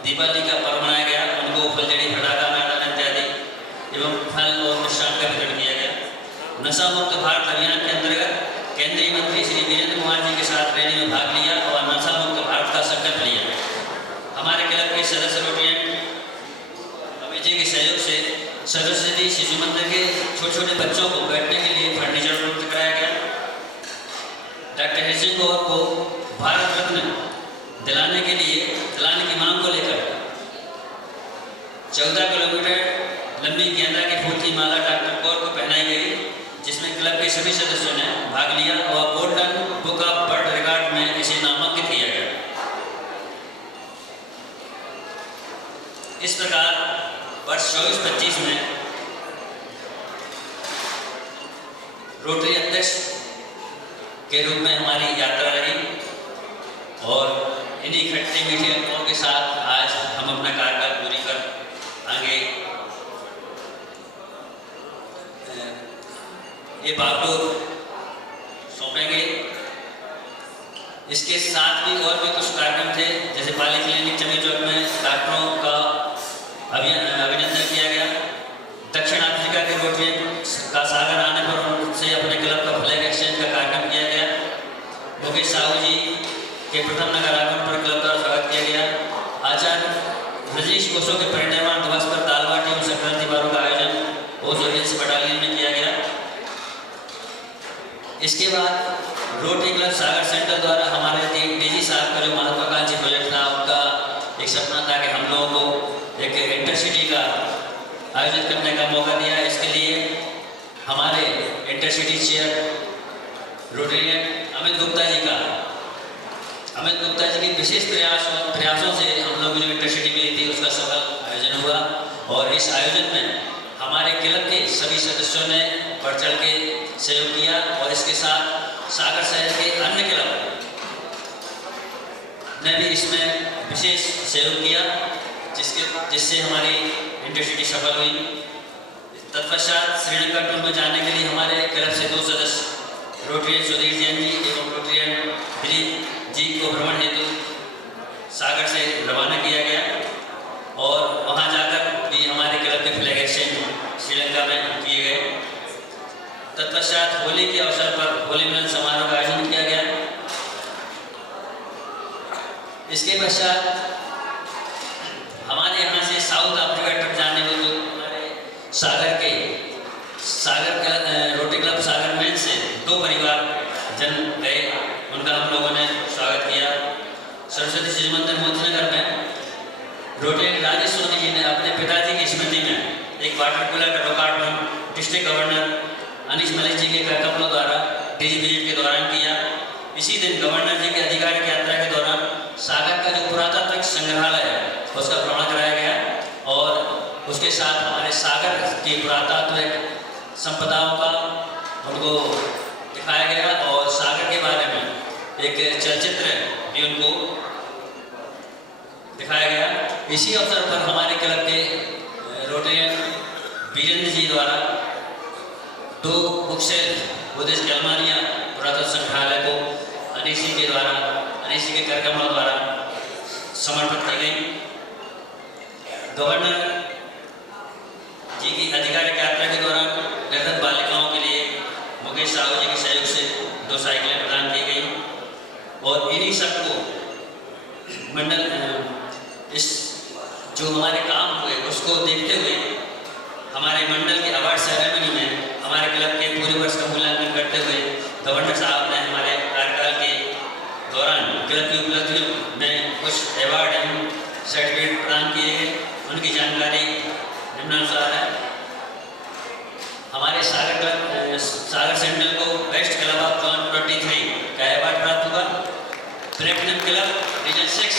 दीपावली का पर्व मनाया गया। उनको फुलझड़ी, पटाखा, मैदान इत्यादि एवं फल और मिष्ठान का वितरण किया गया। नशा मुक्त भारत अभियान के अंतर्गत केंद्रीय मंत्री श्री वीरेंद्र कुमार जी के साथ रैली में भाग लिया और नशा मुक्त भारत का संकल्प लिया। हमारे क्लब के सदस्य रोटेरियन अमित जी के सहयोग से सरस्वती शिशु मंदिर के छोटे छोटे बच्चों को बैठने के लिए फर्नीचर उपलब्ध कराया गया। डॉक्टर हरि गौर को भारत रत्न दिलाने की मांग को लेकर 14 किलोमीटर लंबी गेंदा के फूल की माला डॉक्टर गौर को पहनाई गई, जिसमें क्लब के सभी सदस्यों ने भाग लिया और golden book of world record में इसे नामांकित किया गया। इस प्रकार वर्ष 24-25 में रोटरी अध्यक्ष के रूप में हमारी यात्रा रही और इन्हीं खट्टे मीठे अनुभवों के साथ आज हम अपना कार्यकाल पूरी कर आगे ये बागडोर सौंपेंगे। इसके साथ भी और भी कुछ कार्यक्रम थे, जैसे पॉलिक्लिनिक चमी चौक में डॉक्टरों का अभिनंदन किया गया। दक्षिण अफ्रीका के रोटरियन का सागर आने पर उनसे अपने क्लब का फ्लैग एक्सचेंज का कार्यक्रम किया गया। मुकेश साहू जी के प्रथम नगर आगमन पर क्लब का स्वागत किया गया। आचार्य ब्रजेश कोसो के परिनिर्वाण दिवस पर दाल बाटी एवं संक्रांति पर्व का आयोजन ओस बटालियन में किया गया। इसके बाद रोटरी क्लब सागर सेंटर द्वारा हमारे डीजी साहब का जो महत्वाकांक्षी प्रोजेक्ट था, उनका एक सपना था कि हम लोगों को एक इंटरसिटी का आयोजित करने का मौका दिया। इसके लिए हमारे intercity chair Rotarian Amit Gupta ji के विशेष प्रयासों से हम लोग जो इंटरसिटी मिली थी उसका सफल आयोजन हुआ और इस आयोजन में हमारे क्लब के सभी सदस्यों ने बढ़ चढ़ के सहयोग किया और इसके साथ सागर शहर के अन्य क्लब ने भी इसमें विशेष सहयोग किया, जिससे हमारी इंटरसिटी सफल हुई। तत्पश्चात श्रीलंका टूर में जाने के लिए हमारे क्लब से 2 सदस्य रोटरियन सुधीर जैन जी एवं रोटरियन दिलीप जी को भ्रमण हेतु सागर से रवाना किया गया और वहां जाकर भी हमारे क्लब के फ्लैग एक्सचेंज श्रीलंका में किए गए। तत्पश्चात होली के अवसर पर होली मिलन समारोह का आयोजन किया गया। इसके पश्चात हमारे यहाँ से साउथ अफ्रीका ट्रिप जाने को तो हमारे रोटरी क्लब सागर में से 2 परिवार जन गए, उनका हम लोगों ने स्वागत किया। सरस्वती शिशु मंदिर मोतीनगर में रोटरी राजेश सोनी जी ने अपने पिताजी की स्मृति में एक वाटर कूलर का लोकार्पण डिस्ट्रिक्ट गवर्नर अनीश मलिक जी के कपलों द्वारा डीजी विजिट के दौरान किया। इसी दिन गवर्नर जी के आधिकारिक यात्रा के दौरान सागर का जो पुरातात्विक संग्रहालय है उसका भ्रमण कराया गया और उसके साथ हमारे सागर की पुरातात्विक संपदाओं का उनको दिखाया गया और सागर के बारे में एक चलचित्र भी उनको दिखाया गया। इसी अवसर पर हमारे क्लब के रोटेरियन वीरेंद्र जी द्वारा 2 बुक सेल्फ बुद्धिस्ट की अलमारियाँ पुरातत्व संग्रहालय को अनीश जी के कार्यक्रमों द्वारा समर्पित की गई। गवर्नर जी की आधिकारिक यात्रा के दौरान निर्धन बालिकाओं के लिए मुकेश साहू जी के सहयोग से 2 साइकिलें प्रदान की गई और इन्हीं सबको मंडल इस जो हमारे काम हुए उसको देखते हुए हमारे मंडल के अवार्ड सेरेमनी में हमारे क्लब के पूरे वर्ष का मूल्यांकन करते हुए गवर्नर साहब ने हमारे कार्यकाल के दौरान क्लब की उपलब्धियों में कुछ अवार्ड एवं सर्टिफिकेट प्रदान किए गए। उनकी जानकारी निम्नानुसार है। हमारे सागर सेंट्रल को बेस्ट क्लब ऑफ 2023 का अवार्ड प्राप्त हुआ। प्लेटिनम क्लब रीजन 6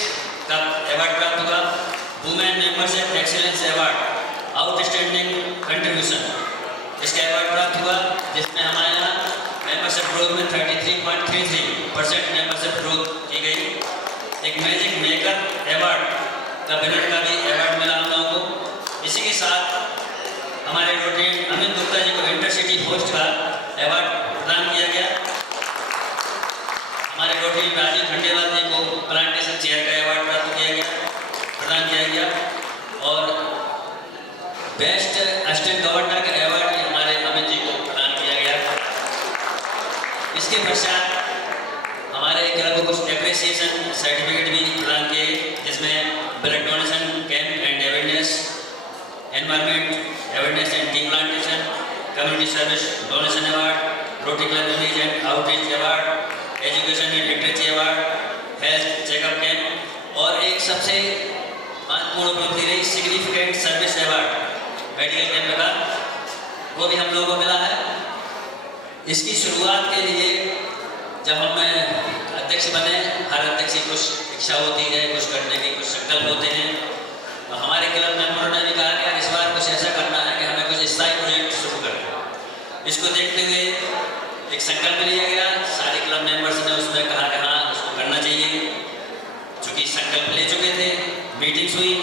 का अवार्ड प्राप्त हुआ। Membership excellence award outstanding contribution इसका अवार्ड प्राप्त हुआ, जिसमें हमारे यहाँ मेंबरशिप ग्रोथ में 33.33% मेंबरशिप ग्रोथ की गई। एक मैजिक मेकर अवार्ड का विनर का भी अवार्ड मिला हम लोगों को। इसी के साथ हमारे रोटरी अमित गुप्ता जी को इंटरसिटी होस्ट का अवार्ड प्रदान किया गया। हमारे रोटरी राजीव खंडेलवाल जी को प्लांटेशन चेयर का अवार्ड प्रदान किया गया और बेस्ट असिस्टेंट गवर्नर का अवार्ड भी हमारे अमित जी को प्रदान किया गया। इसके पश्चात हमारे क्लब को कुछ एप्रिसिएशन सर्टिफिकेट भी प्रदान किए, जिसमें blood donation camp and awareness, environment awareness and tea plantation, community service donation award, rotary club release and outreach award, education and literature award, health checkup camp और एक सबसे महत्वपूर्ण उपलब्धि रही significant service award medical camp का, वो भी हम लोगों को मिला है। इसकी शुरुआत के लिए जब हम अध्यक्ष बने, हर अध्यक्ष की कुछ इच्छा होती है, कुछ करने की कुछ संकल्प होते हैं। तो हमारे क्लब मेंबरों ने भी कहा कि इस बार कुछ ऐसा करना है कि हमें कुछ स्थायी प्रोजेक्ट शुरू करें। इसको देखते हुए एक संकल्प लिया गया, सारे क्लब मेंबर्स ने उसमें कहा कि हाँ उसको करना चाहिए। चूँकि संकल्प ले चुके थे, मीटिंग्स हुई,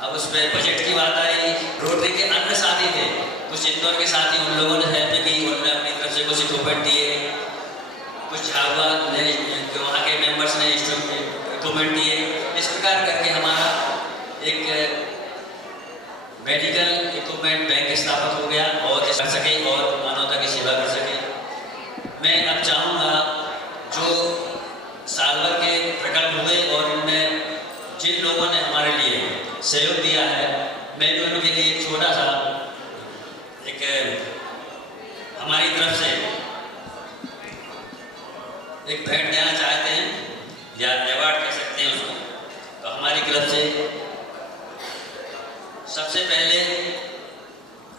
अब उस पर बजट की बात आई। रोटरी के अन्य साथी थे, कुछ इंदौर के साथी, उन लोगों ने हेल्प की, उन्होंने अपनी तरफ से कुछ इक्विपमेंट दिए, कुछ झाबुआ ने वहाँ के मेंबर्स ने इक्विपमेंट दिए। इस प्रकार करके हमारा एक मेडिकल इक्विपमेंट बैंक स्थापित हो गया और कर सके और मानवता की सेवा कर सके। मैं अब चाहूँगा जो साल भर के प्रकल्प हुए और इनमें जिन लोगों ने हमारे लिए सहयोग दिया है, मैं भी उनके लिए एक छोटा सा एक हमारी तरफ से एक भेंट देना चाहते हैं या अवार्ड कह सकते हैं उसको। तो हमारी क्लब से सबसे पहले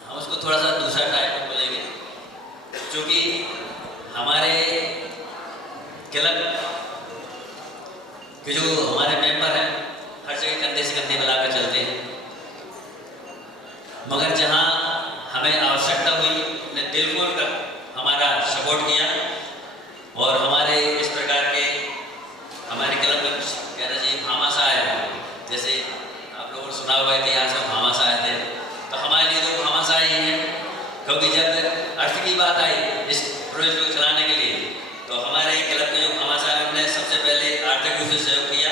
हम उसको थोड़ा सा दूसरा टाइप में बोलेंगे, क्योंकि हमारे क्लब के जो हमारे मेंबर हैं हर जगह कंधे से कंधे मिलाकर चलते हैं, मगर जहाँ हमें आवश्यकता हुई ने दिल खोल कर हमारा सपोर्ट किया और हमारे इस प्रकार के हमारे क्लब में कुछ कहना चाहिए भामाश आए हैं। जैसे आप लोगों ने सुना हुआ इतिहास में भामाश आए थे, तो हमारे लिए तो भामाश आए ही हैं, क्योंकि जब अर्थ की बात आई इस प्रोजेक्ट को चलाने के लिए, तो हमारे क्लब के जो भामाश आए उन्होंने सबसे पहले आर्थिक रूप से सहयोग किया।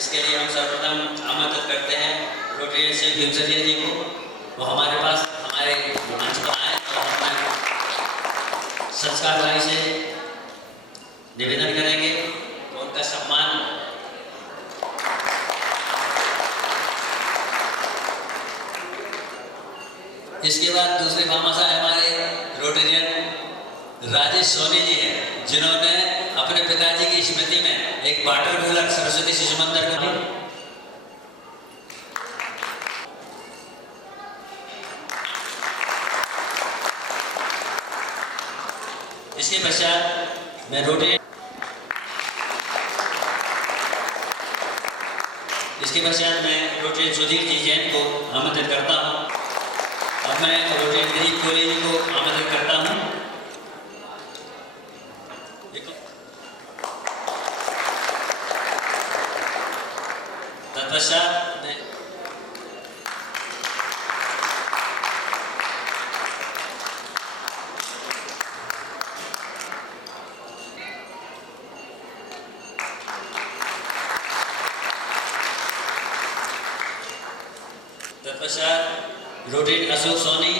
इसके लिए हम सर्वप्रथम आमंत्रित करते हैं रोटरी से भीमसरिया जी को, वो हमारे पास हमारे मंच पर आए और हमारे संस्कार भाई से निवेदन करेंगे तो उनका सम्मान इसके बाद दूसरे भामाशाह हमारे रोटेरियन राजेश सोनी जी हैं, जिन्होंने अपने पिताजी की स्मृति में एक वाटर कूलर सरस्वती शिशु मंदिर का इसके पश्चात मैं रोटरी सुधीर जी जैन को आमंत्रित करता हूँ। अब मैं रोटरी दिलीप कोहली जी को आमंत्रित करता हूँ। तत्पश्चात रोटरी अशोक सोनी,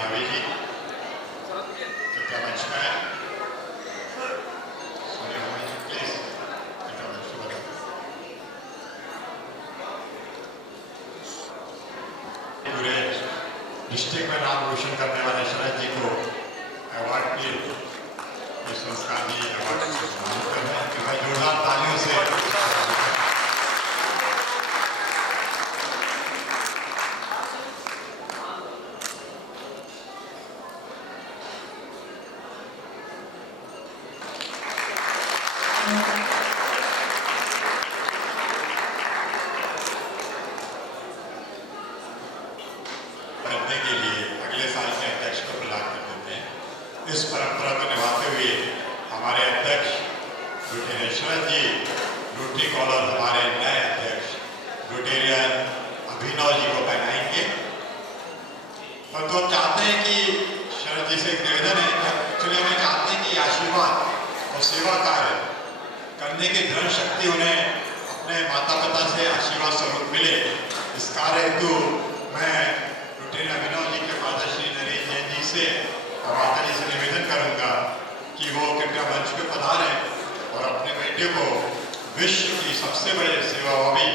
भाभी जी कृपया मंच में आए। पूरे डिस्ट्रिक्ट में नाम रोशन करने वाले शरद जी को अवार्ड के इस संस्कार जी अवार्ड को सम्मानित कर रहे हैं कि भाई जोरदार तालियों से करने के लिए अगले साल के अध्यक्ष को प्रदान कर देते हैं। इस परंपरा को निभाते हुए हमारे अध्यक्ष ब्रिटेन शरद जी रोटरी कॉलर हमारे नए अध्यक्ष ब्रिटेरियन अभिनव जी को पहनाएंगे। पर तो हम चाहते हैं कि शरद जी से एक निवेदन है, एक्चुअली हमें चाहते हैं कि आशीर्वाद और सेवा कार्य करने की दृढ़ शक्ति उन्हें अपने माता पिता से आशीर्वाद स्वरूप मिले। इस कार्य हेतु मैं अभिनव जी के फादर श्री नरेश जैन जी से और माता जी से निवेदन करूंगा कि वो कृपया मंच पे पधारें और अपने बेटे को विश्व की सबसे बड़े सेवाभावी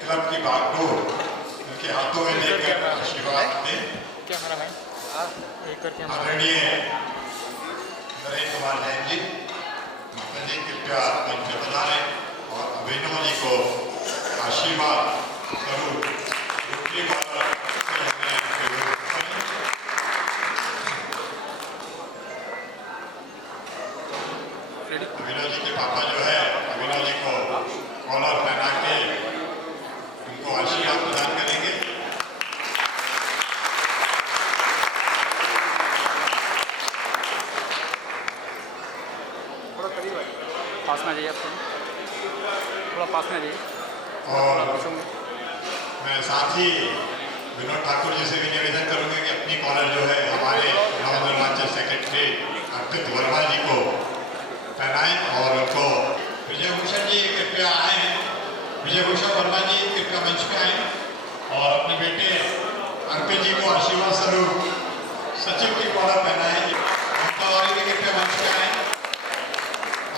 क्लब की बागडोर उनके हाथों में लेकर आशीर्वाद दें। आदरणीय नरेश कुमार जैन जी, माता जी कृपया मंच पे पधारें और अभिनव जी को आशीर्वाद स्वरूप रोटरी कॉलर अभिनव जी के पापा जो है अभिनव जी को कॉलर पहना के उनको आशीर्वाद प्रदान करेंगे। पास में जाइए, आप थोड़ा पास में जाइए। और मैं साथ ही विनोद ठाकुर जी से भी निवेदन करूंगा कि अपनी कॉलर जो है हमारे नवनिर्वाचित सेक्रेटरी अर्पित वर्मा जी को पहनाएं और उनको विजय भूषण जी कृपया आए, विजय भूषण वर्मा जी कृपया मंच पे आए और अपने बेटे अर्पित जी को आशीर्वाद स्वरूप सचिव की कॉलर पहनाएं। ममता वाली भी कृपया मंच पे आए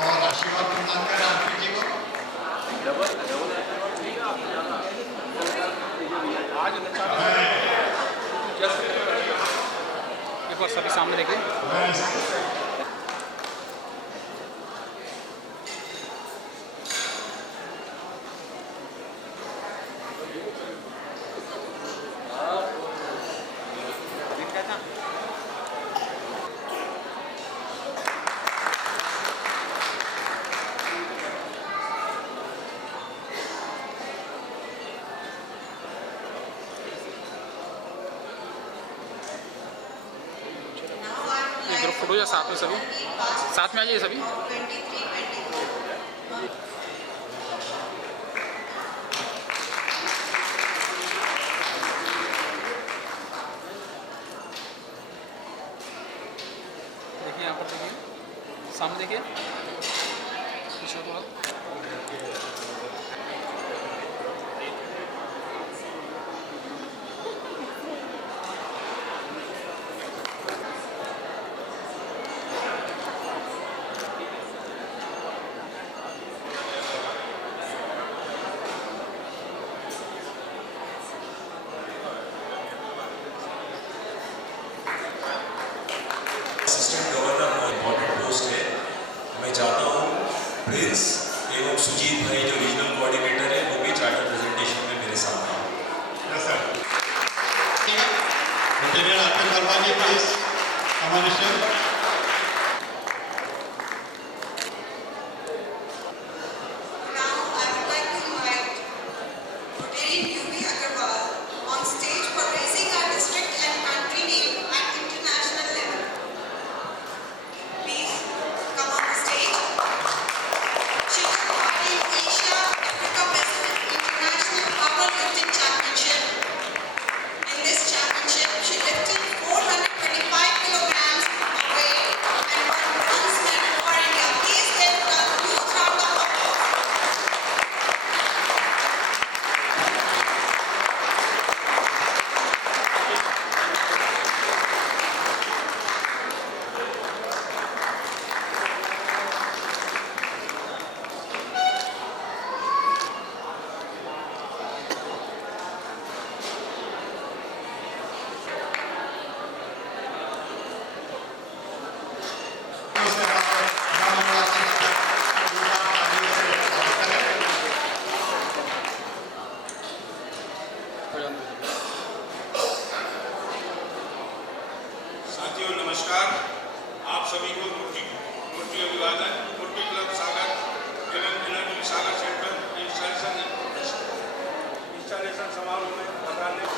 और आशीर्वाद प्रदान करें अर्पित जी को। एक बार सभी सामने देखिए। ग्रुप फोटो या साथ में सभी साथ में आ जाइए सभी। देखिए यहाँ पर, देखिए सामने, देखिए पीछे थोड़ा। असिस्टेंट गवर्नर बहुत इम्पोर्टेंट पोस्ट है। मैं चाहता हूँ प्रिंस एवं सुजीत भाई जो रीजनल कोऑर्डिनेटर है वो भी चार्टर प्रेजेंटेशन में मेरे साथ आए। Yes sir. ब्रिटेनियन Arpit Verma ji please come on stage. Now I would like to invite Brigadier UB Agarwal on stage for raising our district and country name at international level. Please come on the stage. She took part in Asia Africa Pacific International Powerlifting Championship. In this championship, she lifted 425 kilograms of weight साथियों नमस्कार। आप सभी को रोटरी अभिवादन। रोटरी क्लब सागर एवं एनर्जी सागर सेंटर इंस्टॉलेशन समारोह में बताने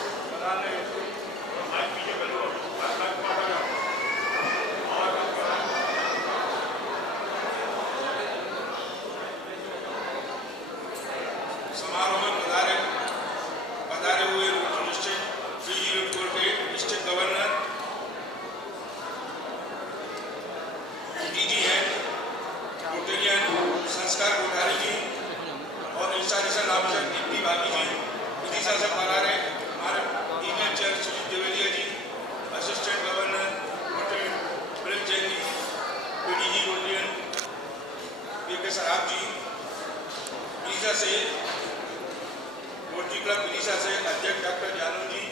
समारोह में पधारे हुए डिस्ट्रिक्ट गवर्नर डीजी हैं रोटेरियन संस्कार कोठारी जी और इंस्टॉलेशन ऑफिसर दीप्ति भाभी जी, विदिशा से पधारे हमारे email chair Sujeet Develiya ji, assistant governor Rotary Prince Jain ji, PDG Rotarian P K Saraf ji, Vidisha से रोटरी क्लब विदिशा से अध्यक्ष डॉक्टर जानू जी,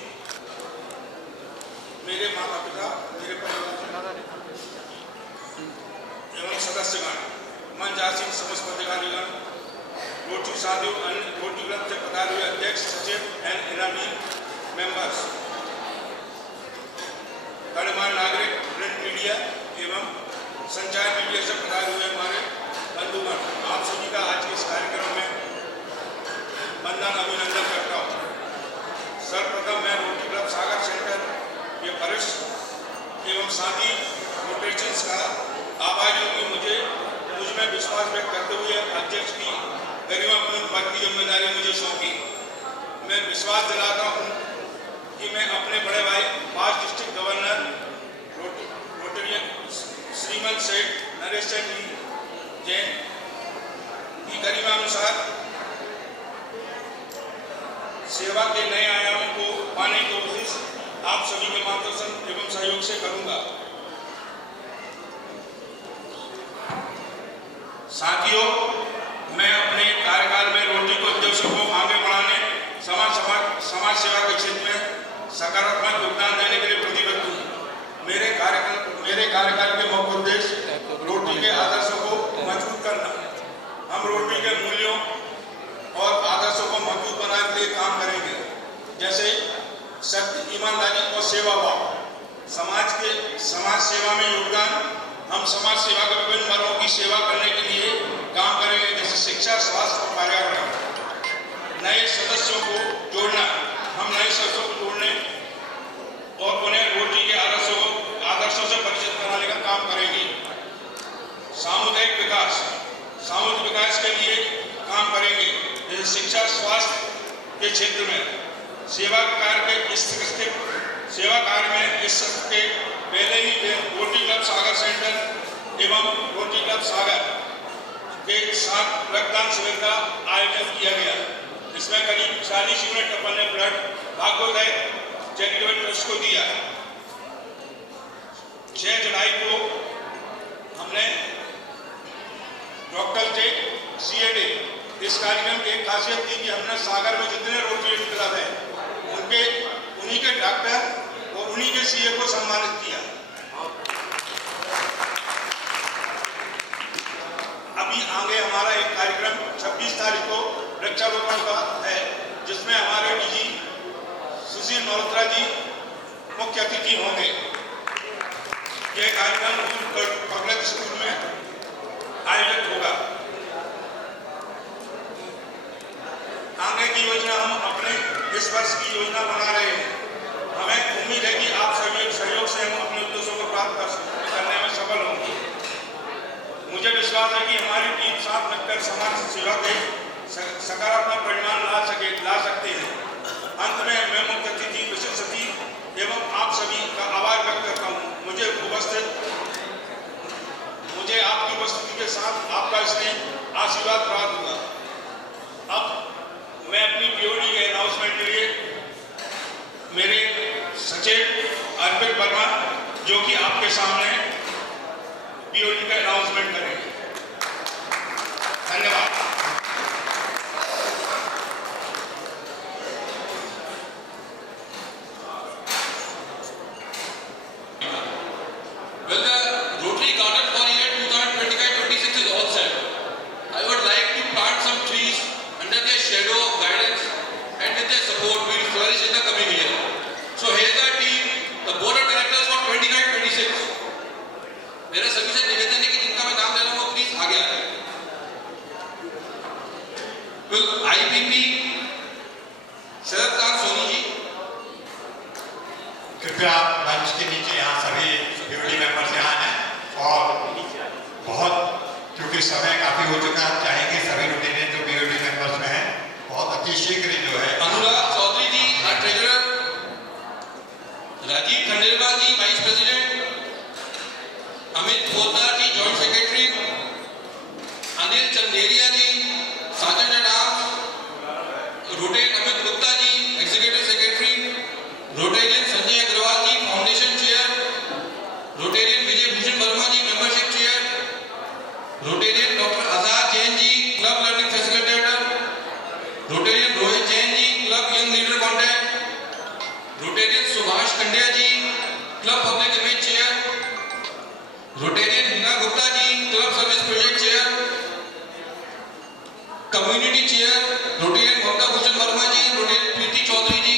मेरे माता पिता, मेरे परिवार एवं सदस्यगण, मंच आसीन समस्त पदाधिकारीगण, रोटरी साथियों, अन्य रोटरी क्लब से पधारे हुए अध्यक्ष, सचिव एंड इनामी मेंबर्स, गणमान्य नागरिक, प्रिंट मीडिया एवं संचार मीडिया से पधारे हुए हमारे बंधुगण, आप सभी का आज के इस कार्यक्रम में वंदन अभिनंदन करता हूँ। सर्वप्रथम मैं रोटरी क्लब सागर सेंटर के वरिष्ठ एवं साथी रोटेरियंस का आभारी हूँ कि मुझ में विश्वास व्यक्त करते हुए अध्यक्ष की गरिमापूर्ण पद की जिम्मेदारी मुझे सौंपी। मैं विश्वास दिलाता हूँ कि मैं अपने बड़े भाई 5 डिस्ट्रिक्ट गवर्नर रोटेरियन श्रीमंत सेठ नरेश चंद जैन की गरिमानुसार सेवा के नए आयामों को पाने की कोशिश आप सभी के मार्गदर्शन एवं सहयोग से करूंगा। साथियों, मैं अपने कार्यकाल में रोटरी के उद्देश्यों को आगे बढ़ाने, समाज सेवा के क्षेत्र में सकारात्मक योगदान देने के लिए प्रतिबद्ध हूँ। मेरे कार्यकाल के मुख्य उद्देश्य रोटरी के आदर्शों को मजबूत करना। हम रोटरी के मूल्यों और आदर्शों को मजबूत बनाने के लिए काम करेंगे, जैसे सत्य, ईमानदारी और सेवा भाव। समाज सेवा में योगदान। हम समाज सेवा के विभिन्न वर्गों की सेवा करने के लिए काम करेंगे, जैसे शिक्षा, स्वास्थ्य और पर्यावरण। नए सदस्यों को जोड़ना। हम नए सदस्यों को जोड़ने और उन्हें रोटरी के आदर्शों से परिचित कराने का काम करेंगे। सामुदायिक विकास के लिए काम करेंगे, जैसे शिक्षा, स्वास्थ्य के क्षेत्र में। सेवा कार्य में इस सत्र के पहले ही रोटरी क्लब सागर सेंटर एवं रोटरी क्लब सागर के साथ रक्तदान शिविर का आयोजन किया गया। इसमें करीब 40 यूनिट अपन ने ब्लड भागोदय चैरिटेबल ट्रस्ट को दिया। 6 जुलाई को हमने डॉक्टर डे CA डे। इस कार्यक्रम की एक खासियत थी कि हमने सागर में जितने रोटरी क्लब है उन्हीं के डॉक्टर और उन्हीं के CA को सम्मानित किया। अभी आगे हमारा एक कार्यक्रम 26 तारीख को वृक्षारोपण का है, जिसमें हमारे डीजी सुशील मल्होत्रा जी मुख्य अतिथि होंगे। यह कार्यक्रम पब्लिक स्कूल में आयोजित होगा। आगे की योजना हम अपने इस वर्ष की योजना बना रहे हैं। हमें उम्मीद है कि आप सभी सहयोग से हम अपने उद्देश्यों को प्राप्त करने में सफल होंगे। मुझे विश्वास है कि हमारी टीम साथ मिलकर समाज सेवा के सकारात्मक परिणाम ला सकते हैं। अंत में मैं मुख्य अतिथि, विशिष्ट अतिथि एवं आप सभी का आभार व्यक्त करता हूँ। मुझे आपकी उपस्थिति के साथ आपका स्नेह आशीर्वाद प्राप्त हुआ। अब मैं अपनी BOD के अनाउंसमेंट के लिए मेरे सचिव अर्पित वर्मा जो कि आपके सामने BOD का अनाउंसमेंट करेंगे। धन्यवाद। Well, the Rotary Garden for year 2025-26 is all set. I would like to plant some trees under their shadow of guidance, and with their support we will flourish in the coming year. So here is our team, the board of directors for 25-26. Rotarian Hina Gupta ji, club service project chair, community chair, Rotarian Mamta Bhushan Verma ji, Rotarian Preeti Chaudhary ji,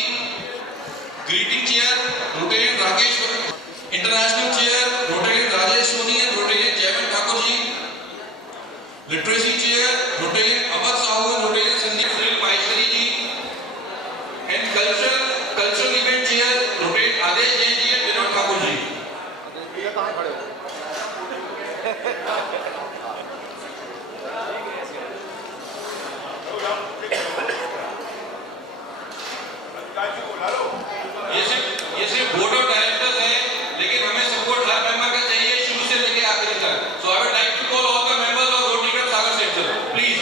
greeting chair, Rotarian Rakesh, international chair, Rotarian Rajesh Soni, Rotarian Jaywant Thakur ji, literacy chair, Rotarian Amar Sahu, Rotarian Sandeep Sunil Maheshwari ji, and cultural event chair, Rotarian Adesh Jain ji and Vinod Thakur ji. ये सिर्फ बोर्ड ऑफ डायरेक्टर्स है, लेकिन हमें सपोर्ट हर मेंबर का चाहिए शुरू से लेकर आखिरी तक। So I would like to call all the members of Rotary club Sagar sector, please.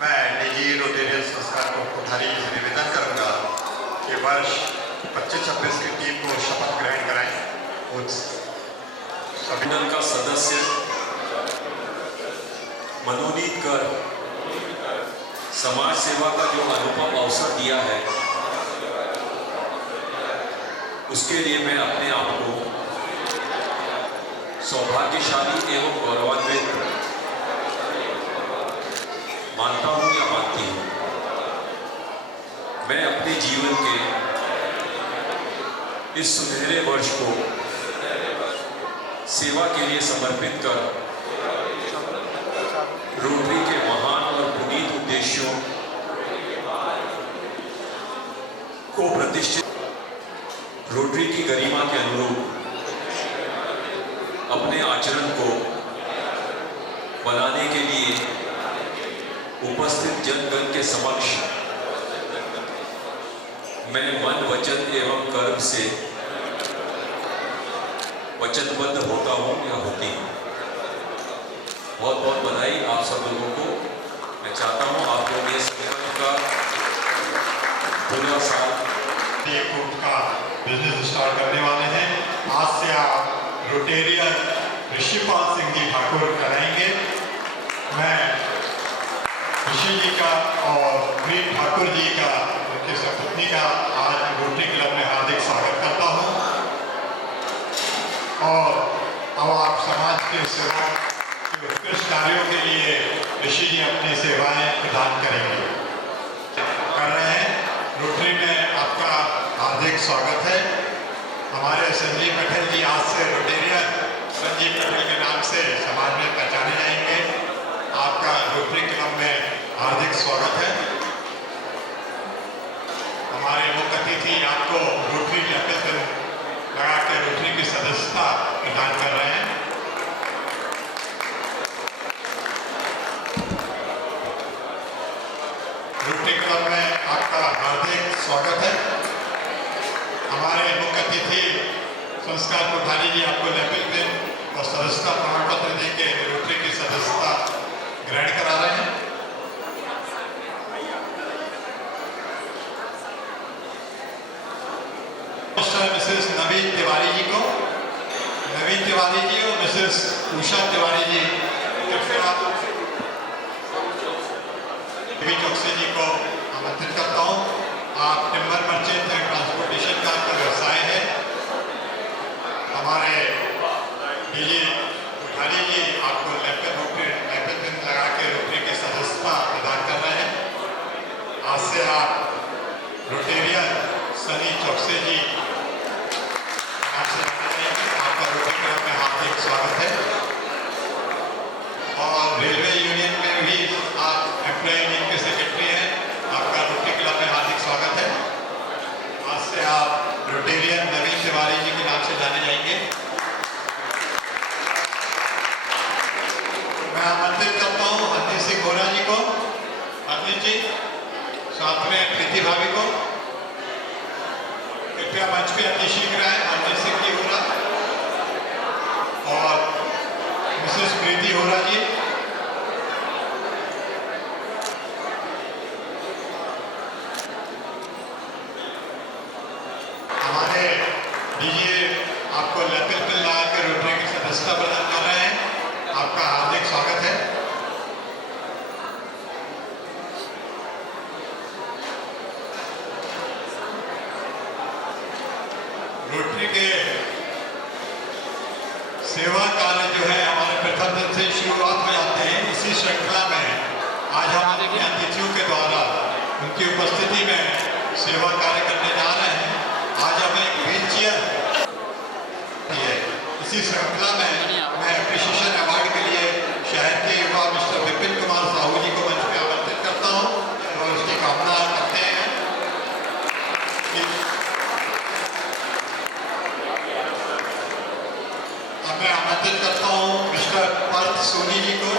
मैं निजी रोटेरियन संस्था कोठारी से निवेदन करूंगा कि वर्ष 25-26 की टीम को शपथ ग्रहण कराएं। उस संविधान का सदस्य मनोनीत कर समाज सेवा का जो अनुपम अवसर दिया है, उसके लिए मैं अपने आप को सौभाग्यशाली एवं गौरवान्वित मानता हूं या मानती हूं। मैं अपने जीवन के इस सुनहरे वर्ष को सेवा के लिए समर्पित कर रोटरी के महान और पुनीत उद्देश्यों को प्रतिष्ठित, रोटरी की गरिमा के अनुरूप अपने आचरण को बनाने के लिए उपस्थित जनगण के समक्ष मैं मन, वचन एवं कर्म से वचनबद्ध होता हूं या होती हूं। बहुत बहुत बधाई आप सब लोगों को। मैं चाहता हूं आप लोग ये संकल्प का पूरा साल एक ग्रुप का बिजनेस स्टार्ट करने वाले हैं। आज से आप रोटेरियन ऋषिपाल सिंह जी ठाकुर कराएंगे। मैं ऋषि जी का और वीर ठाकुर जी का, उनकी सपत्नी का आज रोटरी क्लब में हार्दिक स्वागत करता हूं। और अब आप समाज के सेवा के उत्कृष्ट कार्यों के लिए ऋषि जी अपनी सेवाएं प्रदान करेंगे, कर रहे हैं। रोटरी में आपका हार्दिक स्वागत है। हमारे संजीव पटेल जी आज से रोटेरियन संजीव पटेल के नाम से समाज में पहचाने जाएंगे। आपका रोटरी क्लब में हार्दिक स्वागत है। हमारे मुख्य अतिथि आपको रोटरी लैपल पेन लगा के रोटरी की सदस्यता प्रदान कर रहे हैं। रोटरी क्लब में आपका हार्दिक स्वागत है। हमारे मुख्य अतिथि संस्कार कोठारी जी आपको लैपल पेन और सदस्यता प्रमाण पत्र देके रोटरी की सदस्यता ग्रहण करा रहे हैं। मिसेस नवीन तिवारी जी को, नवीन तिवारी जी और मिसेस उषा तिवारी जी, चौकसी जी को आमंत्रित करता हूँ। आप टिम्बर मर्चेंट एंड ट्रांसपोर्टेशन का आपका व्यवसाय है। हमारे डीजी कोठारी जी आपको लैपटॉप पेन लगा के रोटरी की सदस्यता प्रदान कर रहे हैं। आज से आप रोटेरियन सनी चौकसे जी आपका रोटरी क्लब में हार्दिक स्वागत है। और रेलवे यूनियन में भी आप एम्प्लॉय यूनियन के सेक्रेटरी हैं, आपका रोटरी क्लब में हार्दिक स्वागत है। आज से आप रोटेरियन नवीन तिवारी जी के नाम से जाने जाएंगे। मैं आमंत्रित करता हूँ हरदीप सिंह गोरा जी को, हरदीप जी, साथ में प्रीति भाभी को। कृपया मंच पे अति शीघ्र आए। हरदीप सिंह जी गोरा और मिसेस प्रीति होरा जी। हमारे डीजे आपको लैपटॉप पे लगा कर रोटरी की सदस्यता प्रदान कर रहे हैं। सेवा कार्य जो है हमारे प्रथम दिन से शुरुआत हो जाते हैं। इसी श्रृंखला में आज हम अपने अतिथियों के द्वारा उनकी उपस्थिति में सेवा कार्य करने जा रहे हैं। आज हमें एक व्हील चेयर है। इसी श्रृंखला में मैं एप्रिसिएशन अवार्ड के लिए शहर के युवा मिस्टर विपिन कुमार साहू जी को मंच पे आमंत्रित करता हूँ और उसकी कामना करते हैं कि मैं आमंत्रित करता हूँ मिस्टर पार्थ सोनी जी को,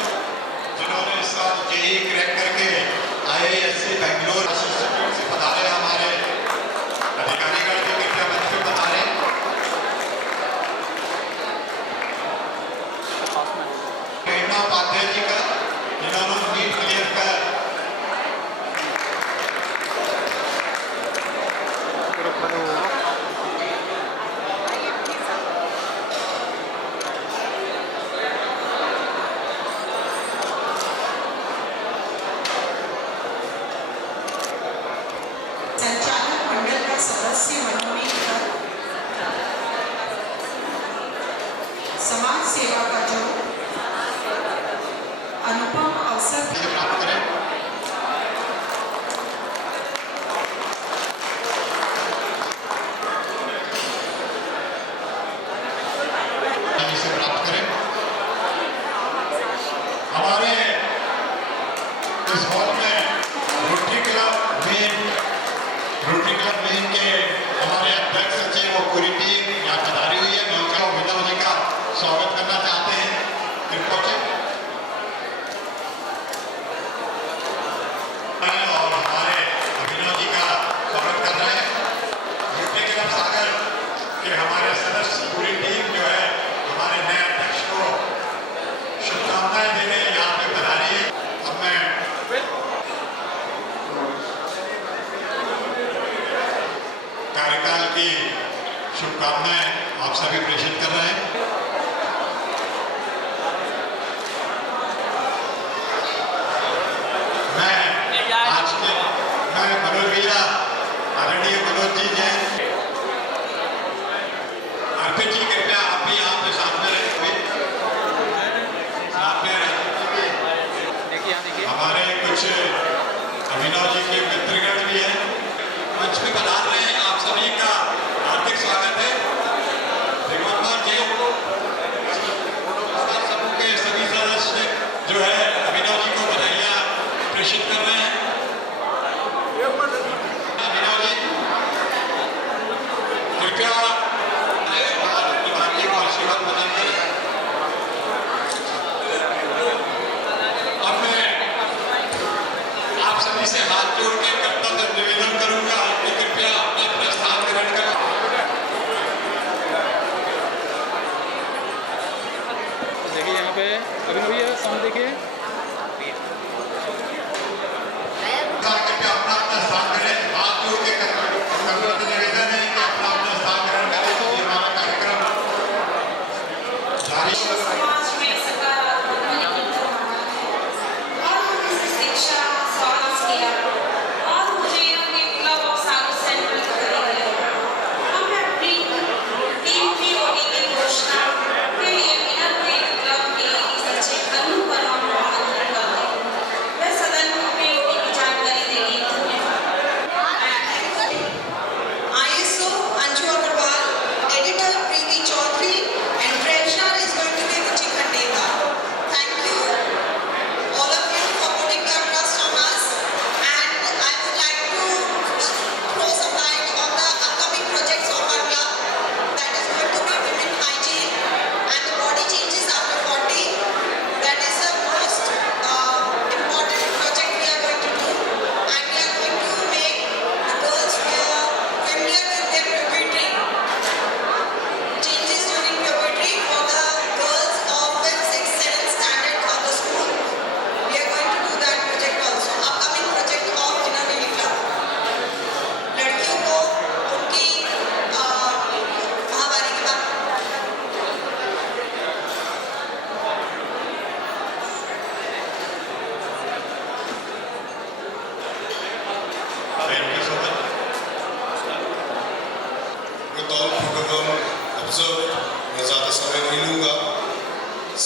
जिन्होंने इस साल जेईई क्रैक करके IISc बेंगलोर इंस्टीट्यूट से पधारे। हमारे अधिकारीगण जी कृपया मंच पे पधारे। प्रेरणा उपाध्याय जी का, जिन्होंने नीट क्लियर कर संचालक मंडल का सदस्य मनोनीत कर समाज सेवा का जो अनुपम अवसर प्राप्त करें। इसे प्राप्त करें। हमारे इस हॉल में रोटरी क्लब मेन के हमारे अध्यक्ष सचिव और पूरी टीम यहाँ पधारी हुई है। मैं उनका अभिनव जी का स्वागत करना चाहते हैं। और हमारे अभिनव जी का स्वागत कर रहे हैं। रोटरी क्लब सागर के हमारे सदस्य पूरी टीम जो है हमारे नए अध्यक्ष को शुभकामनाएं देने यहाँ पे पधारी है। अब मैं कार्यकाल की शुभकामनाएं आप सभी प्रेषित कर रहे हैं। मैं मनोज भैया, आदरणीय मनोज जी जैन, अर्पित जी कृपया आप भी यहाँ पे साथ में रहेंगे। हमारे कुछ अभिनव जी के मित्रगण भी हैं, मंच पे पधार रहे हैं। आप सभी का हार्दिक स्वागत है। दिगंबर जी समूह के सभी सदस्य जो है अभिनव जी को बधाइयाँ प्रेषित कर रहे हैं। अभिनव जी कृपया को आशीर्वाद प्रदान करें। अब मैं आप सभी से हाथ जोड़ के कर्तव्य निवेदन करूंगा कि कृपया अपना स्थान ग्रहण करें। देखिए यहाँ पे अभिनव भैया सामने देखिए। कृपया अपना स्थान करें। हाथ जोड़ के कर्तव्य निवेदन है कि अपना स्थान ग्रहण करें। तो हमारा कार्यक्रम जारी समाज में सकारात्मक और उनकी शिक्षा स्वास्थ्य किया और मुझे अपने क्लब ऑफ सागर सेंट्रल करेंगे। हम अपनी टीम की वोटिंग की घोषणा के लिए इनर ग्रेड क्लब के सचिव अनु पर हम आमंत्रित करते हैं। वह सदन में उनकी जानकारी देंगे। ISO Anju Agarwal, editor Preeti Chaudhary, and treasurer is going to be Ruchika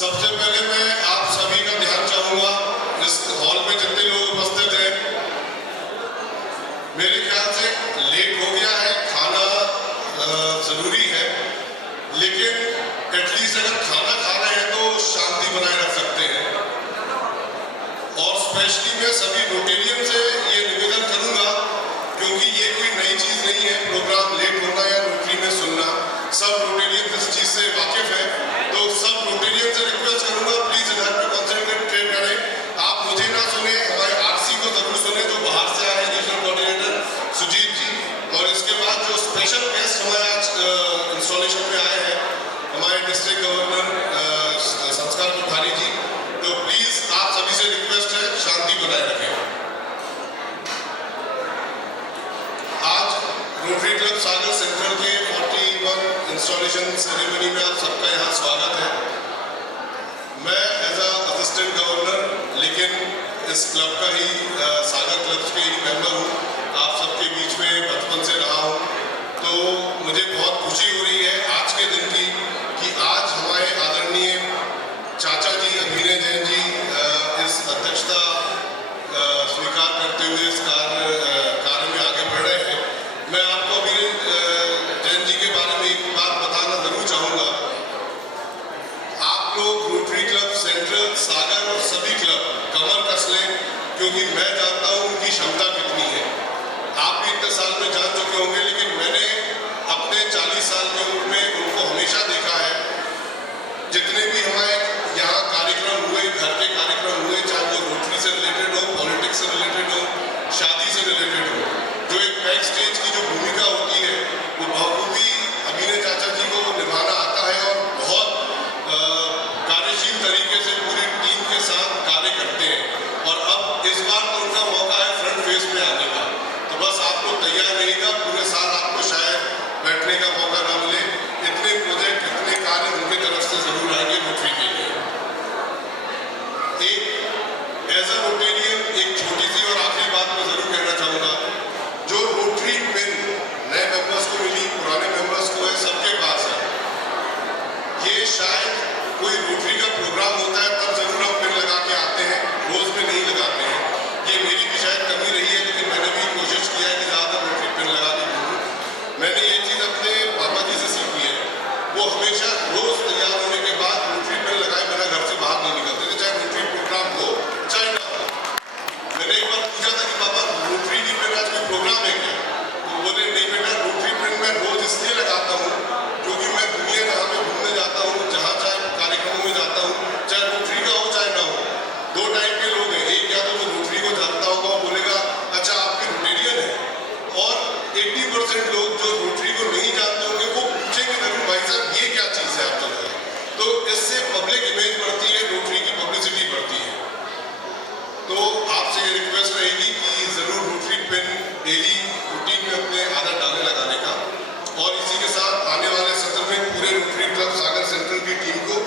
सबसे पहले मैं आप सभी का ध्यान चाहूंगा, इस हॉल में जितने लोग उपस्थित हैं, मेरे ख्याल से लेट हो गया है, खाना जरूरी है, लेकिन एटलीस्ट अगर खाना खा रहे हैं तो शांति बनाए रख सकते हैं। और स्पेशली मैं सभी रोटेरियन से ये निवेदन करूंगा, क्योंकि ये कोई नई चीज नहीं है प्रोग्राम लेट होना या रोटरी में सुनना, सब रोटेरियन इस चीज से वाकिफ है। तो सब रोटेरियन से रिक्वेस्ट करूंगा, प्लीज इधर पे कॉन्सेंट्रेट करें, आप मुझे ना सुने, हमारे आरसी को जरूर सुने जो बाहर से आए हैं, रीजनल कोऑर्डिनेटर सुजीत जी, और इसके बाद जो स्पेशल गेस्ट हमारे आज इंस्टॉलेशन में आए हैं, हमारे डिस्ट्रिक्ट गवर्नर संस्कार कोठारी जी, तो प्लीज आप सभी से रिक्वेस्ट है शांति बनाए रखें। आज रोटरी क्लब सागर सेंट्रल के 41 इंस्टॉलेशन सेरेमनी में आप सबका यहाँ स्वागत है। मैं एज असिस्टेंट गवर्नर, लेकिन इस क्लब का ही सागर क्लब के ही मेंबर हूँ, आप सबके बीच में बचपन से रहा हूँ, तो मुझे बहुत खुशी हो रही है आज के दिन की कि आज हमारे आदरणीय चाचा जी अभिनय जैन जी इस अध्यक्षता स्वीकार करते हुए इस कार्य में आगे बढ़ रहे हैं। मैं आपको अभिनय जैन जी के बारे में एक बात बताना जरूर चाहूँगा। आप लोग रोटरी क्लब सेंट्रल सागर और सभी क्लब कमर कस लें, क्योंकि मैं जानता हूँ उनकी क्षमता कितनी है। आप भी इतने साल में जान चुके होंगे, लेकिन मैंने अपने 40 साल की उम्र में उनको हमेशा देखा है। जितने भी हमारे यहाँ कार्यक्रम हुए, घर के कार्यक्रम हुए, चाहे वो रोटरी से रिलेटेड हो, पॉलिटिक्स से रिलेटेड हो, शादी से रिलेटेड हो, जो एक बैक स्टेज की जो भूमिका होती है वो बखूबी अभिनय चाचा जी को निभाना आता है और बहुत कार्यशील तरीके से पूरी टीम के साथ कार्य करते हैं। और अब इस बार तो उनका मौका है फ्रंट फेस पे आने का, तो बस आपको तैयार रहेगा। पूरे साल आपको शायद बैठने का मौका ना मिले, इतने प्रोजेक्ट, इतने कार्य उनकी तरफ से जरूर आएंगे रोटरी के लिए। एक एज अ रोटेरियन एक छोटी सी और आखिरी बात मैं जरूर कहना चाहूँगा, जो रोटरी पिन नए मेंबर्स को मिली, पुराने मेंबर्स को है, सबके पास है। ये शायद कोई रोटरी का प्रोग्राम होता है तब जरूर हम पिन लगा के आते हैं, रोज में नहीं लगाते हैं। ये मेरी भी शायद कमी रही है, लेकिन मैंने भी कोशिश किया है कि ज़्यादा रोटरी पिन लगा के घूमूं। मैंने ये चीज़ अपने पापा जी से सीखी है, वो हमेशा रोज तैयार होने के बाद रोटरी पिन लगाए बिना घर से बाहर नहीं निकलते थे, चाहे रोटरी प्रोग्राम हो चाहे ना हो। मैंने एक बार पूछा था कि पापा रोटरी की पिन आज कोई प्रोग्राम है क्या, तो बोले नहीं बेटा, रोटरी पिन मैं रोज इसलिए लगाता हूँ क्योंकि मैं दुनिया जहाँ में घूमने जाता हूँ, जहाँ चाहे कार्यक्रमों में जाता हूँ, चाहे रोटरी का हो चाहे ना हो। दो टाइप के लोग हैं, एक या तो जो रोटरी को जानता होगा वो बोलेगा अच्छा आपके रोटेरियन है, और 80% लोग जो रोटरी को नहीं जानते होंगे वो पूछेंगे जरूर भाई साहब ये क्या चीज़ है आप चल रहे हैं। तो इससे पब्लिक इमेज बढ़ती है, रोटरी की पब्लिसिटी बढ़ती है। तो आपसे ये रिक्वेस्ट रहेगी कि जरूर रोटरी पिन डेली रूटीन में अपने आदत डालने लगाने का। और इसी के साथ आने वाले सत्र में पूरे रोटरी क्लब सागर सेंट्रल की टीम को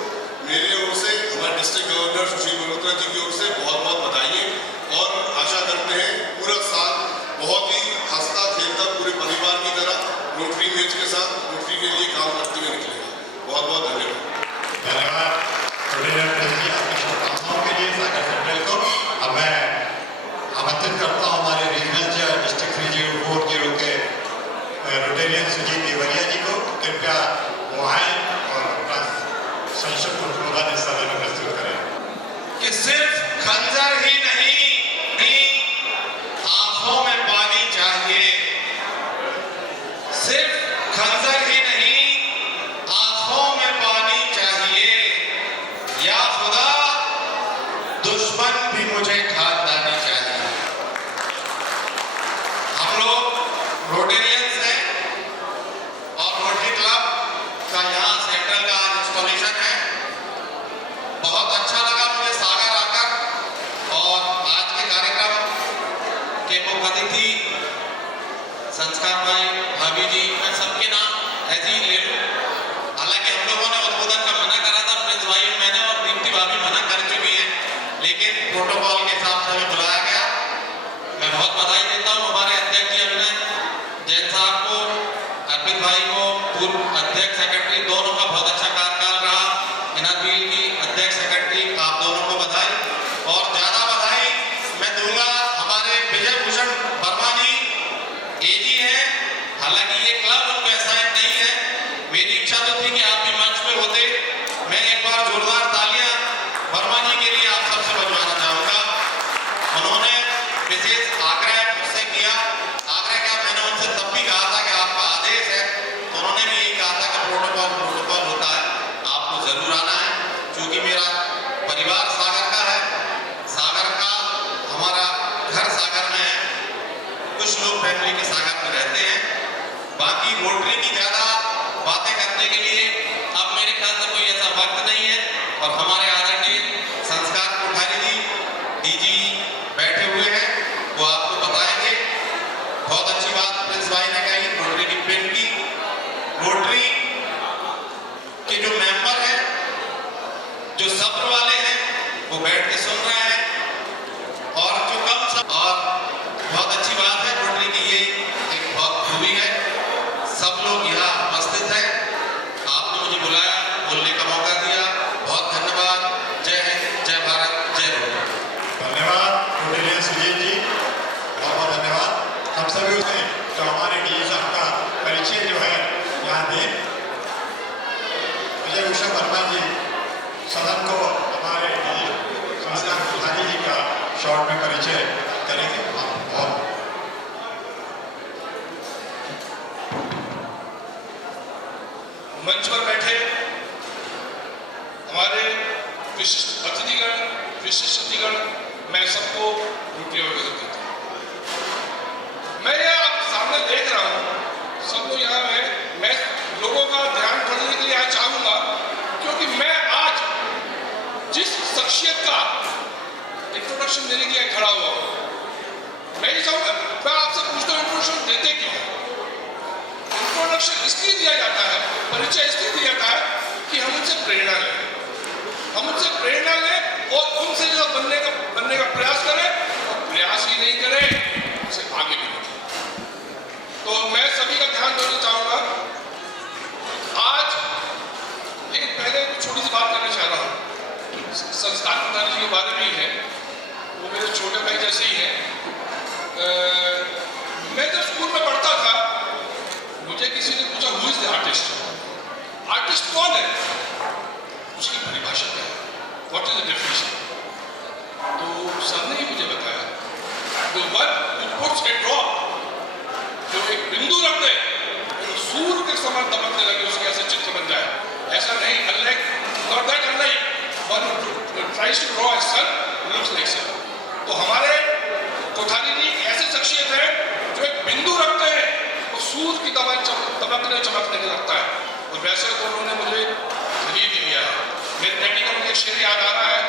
मेरी ओर से, हमारे डिस्ट्रिक्ट गवर्नर सुशील मल्होत्रा जी की ओर से बहुत बहुत बधाई, और आशा करते हैं पूरा साल बहुत ही हंसता खेलता पूरे परिवार की तरह रोटरी मैच के साथ रोटरी के लिए काम करते हुए निकलेगा। बहुत बहुत धन्यवाद। धन्यवाद रोटेरियन जी, आपकी शुभकामनाओं के लिए सागर सेंट्रल को। अब मैं आमंत्रित करता हूँ हमारे रीजनल डिस्ट्रिक्ट 3040 के रोटेरियन सुजीत देवरिया जी को, कृपया वो आए और अपना संक्षिप्त उद्बोधन इस सदन में प्रस्तुत करें। कि सिर्फ खंजर ही नहीं, आंखों में पानी चाहिए। सिर्फ खंजर ही नहीं, आंखों में पानी चाहिए। या खुदा, दुश्मन भी मुझे खानदानी चाहिए। हम लोग रोटेरियंस हैं और रोटरी क्लब का यहाँ सेंट्रल का आज इंस्टॉलेशन है। बहुत अच्छा लगा मुझे सागर आकर, और आज के कार्यक्रम के मुख्य अतिथि संस्कार भाई, भाभी जी, मैं सबके नाम ऐसे ही ले लूँ। हालांकि हम लोगों ने उद्बोधन का मना करा था, प्रिंस भाई मैंने और दीप्ति भाभी मना कर चुकी हैं, लेकिन प्रोटोकॉल के हिसाब से हमें बुलाया गया। मैं बहुत बधाई देता हूँ हमारे अध्यक्ष जी अभिनय जैन साहब को, अर्पित भाई को, पूर्व अध्यक्ष सेक्रेटरी दोनों का बहुत अच्छा कार्यकाल रहा। इनादील की अध्यक्ष बार जोरदार तालियां वर्मा जी के लिए आप सबसे बजवाना चाहूंगा। उन्होंने विशेष आग्रह मुझसे किया। आग्रह क्या, मैंने उनसे तब भी कहा था कि आपका आदेश है, तो उन्होंने भी यही कहा था कि प्रोटोकॉल होता है, आपको जरूर आना है। क्योंकि मेरा परिवार सागर का है, सागर का हमारा घर सागर में है, कुछ लोग फैमिली के सागर में रहते हैं। बाकी रोटरी की ज्यादा बातें करने के लिए अब मेरे ख्याल से कोई ऐसा वक्त नहीं है, और हमारे आदरणीय संस्कार कोठारी जी डीजी बैठे हुए हैं, वो आपको बताएंगे। बहुत अच्छी बात प्रिंस भाई ने कही रोटरी की पिन की। रोटरी के जो मेंबर हैं, जो सब्र वाले हैं, वो बैठ के सुन रहे हैं, और जो कम सब, और बहुत अच्छी बात है रोटरी की ये एक बहुत खूबी है, सब लोग यहाँ उपस्थित हैं। आपने मुझे बुलाया, बोलने का मौका दिया, बहुत धन्यवाद। जय हिंद, जय भारत, जय रोटरी। धन्यवाद रोटेरियन सुजीत जी, बहुत बहुत धन्यवाद। हम सभी उसे जो हमारे डी साहब का परिचय जो है यहाँ दें। विजय भूषण वर्मा जी सदन को हमारे संस्कार कोठारी जी का शॉर्ट में परिचय करेंगे। बहुत मंच पर बैठे हमारे विशिष्ट अतिथिगण, मैं सबको रोटी अभिवादन करता हूँ। मैं ये आप सामने देख रहा हूँ, सब लोग यहाँ है, मैं लोगों का ध्यान करने के लिए यहाँ चाहूंगा, क्योंकि मैं आज जिस शख्सियत का इंट्रोडक्शन देने के लिए खड़ा हुआ हूँ, मैं ये चाहूँगा, मैं आपसे पूछता हूँ इंट्रोडक्शन देते क्यों हैं? इंट्रोडक्शन इसलिए दिया जाता है, परिचय इसलिए दिया जाता है कि हम उनसे प्रेरणा लें, और उनसे जो बनने का प्रयास करें, और प्रयास ही नहीं करें, उसे आगे भी बढ़ें। तो मैं सभी का ध्यान देना चाहूंगा। आज लेकिन पहले छोटी सी बात करना चाह रहा हूँ, संस्कार कोठारी जी के बारे में ही है, वो मेरे छोटे भाई जैसे ही हैं। मैं जब स्कूल में पढ़ता था, मुझे किसी ने पूछा who is the artist, artist कौन है, उसकी परिभाषा क्या है, व्हाट इज द डेफिनेशन? तो सर ने ही मुझे बताया, the one who puts A drop, जो एक बिंदु रख दे, तो सूर्य के समान दमकने लगे, उसके ऐसे चित्र बन जाए। ऐसा नहीं, unlike, not that unlike, one who tries to draw a sun looks like sun. तो हमारे कोठारी जी ऐसे शख्सियत है जो एक बिंदु रखते हैं, वो सूर्य की चमकने लगता है। और वैसे तो उन्होंने मुझे खरीद ही लिया है। मेरे डैडी का मुझे शेर याद आ रहा है,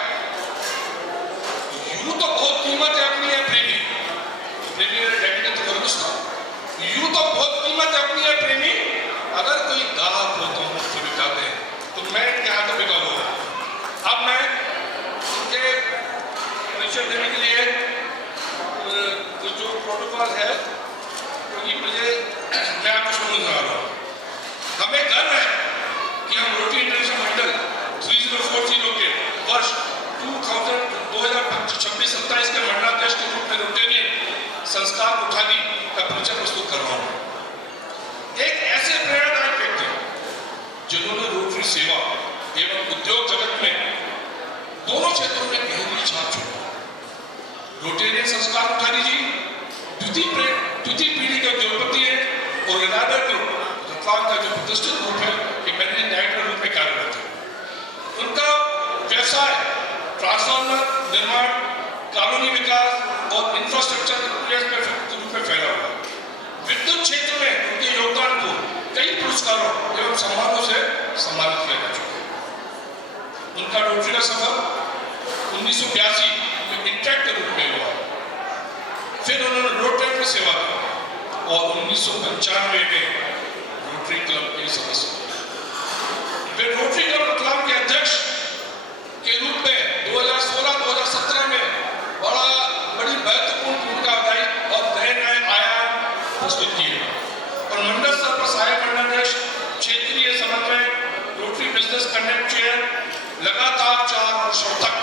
यूं तो बहुत कीमत है अपनी है प्रेमी, मेरे डैडी का तो वर्गुस था, यूं तो बहुत कीमत है अपनी है प्रेमी, अगर कोई गाहक हो तो मुझसे बिकाते हैं, तो मैं क्या तो बिका हुआ। अब मैं उनके परिचय देने के लिए जो प्रोटोकॉल है, क्योंकि मैं आपको सुनना चाह रहा हूँ। हमें गर्व है कि हम रोटरी इंटरनेशनल मंडल 3040 के वर्ष 2026-27 के मंडलाध्यक्ष के रूप में रोटेरियन संस्कार कोठारी का परिचय प्रस्तुत कर रहा हूँ। एक ऐसे प्रेरणादायक व्यक्ति जिन्होंने रोटरी सेवा एवं उद्योग जगत में दोनों क्षेत्रों में गहरी छाप छोड़ी। रोटेरियन संस्कार कोठारी जी द्वितीय पीढ़ी के उद्योगपति है, और रिलायबल ग्रुप रतलाम का जो प्रतिष्ठित ग्रुप है, एक मैनेजिंग डायरेक्टर रूप में कार्यरत है। उनका व्यवसाय ट्रांसफार्मर निर्माण, कानूनी विकास और इंफ्रास्ट्रक्चर के रूप में फैला हुआ है। विद्युत क्षेत्र में उनके योगदान को कई पुरस्कारों एवं सम्मानों से सम्मानित किया जा चुका है। उनका रोटरी का सफर 1982 में इंटैक्ट के रूप में हुआ, फिर उन्होंने रोटरी में सेवा की, और 1995 में रोटरी क्लब के सदस्य हुए। वे रोटरी क्लब रतलाम के अध्यक्ष के रूप में 2016-2017 में बड़ी महत्वपूर्ण भूमिका अदाई और नए आयाम प्रस्तुत किए, और मंडल स्तर पर सहायक मंडलाध्यक्ष, क्षेत्रीय समन्वय, रोटरी बिजनेस कनेक्ट चेयर, लगातार 4 वर्षों तक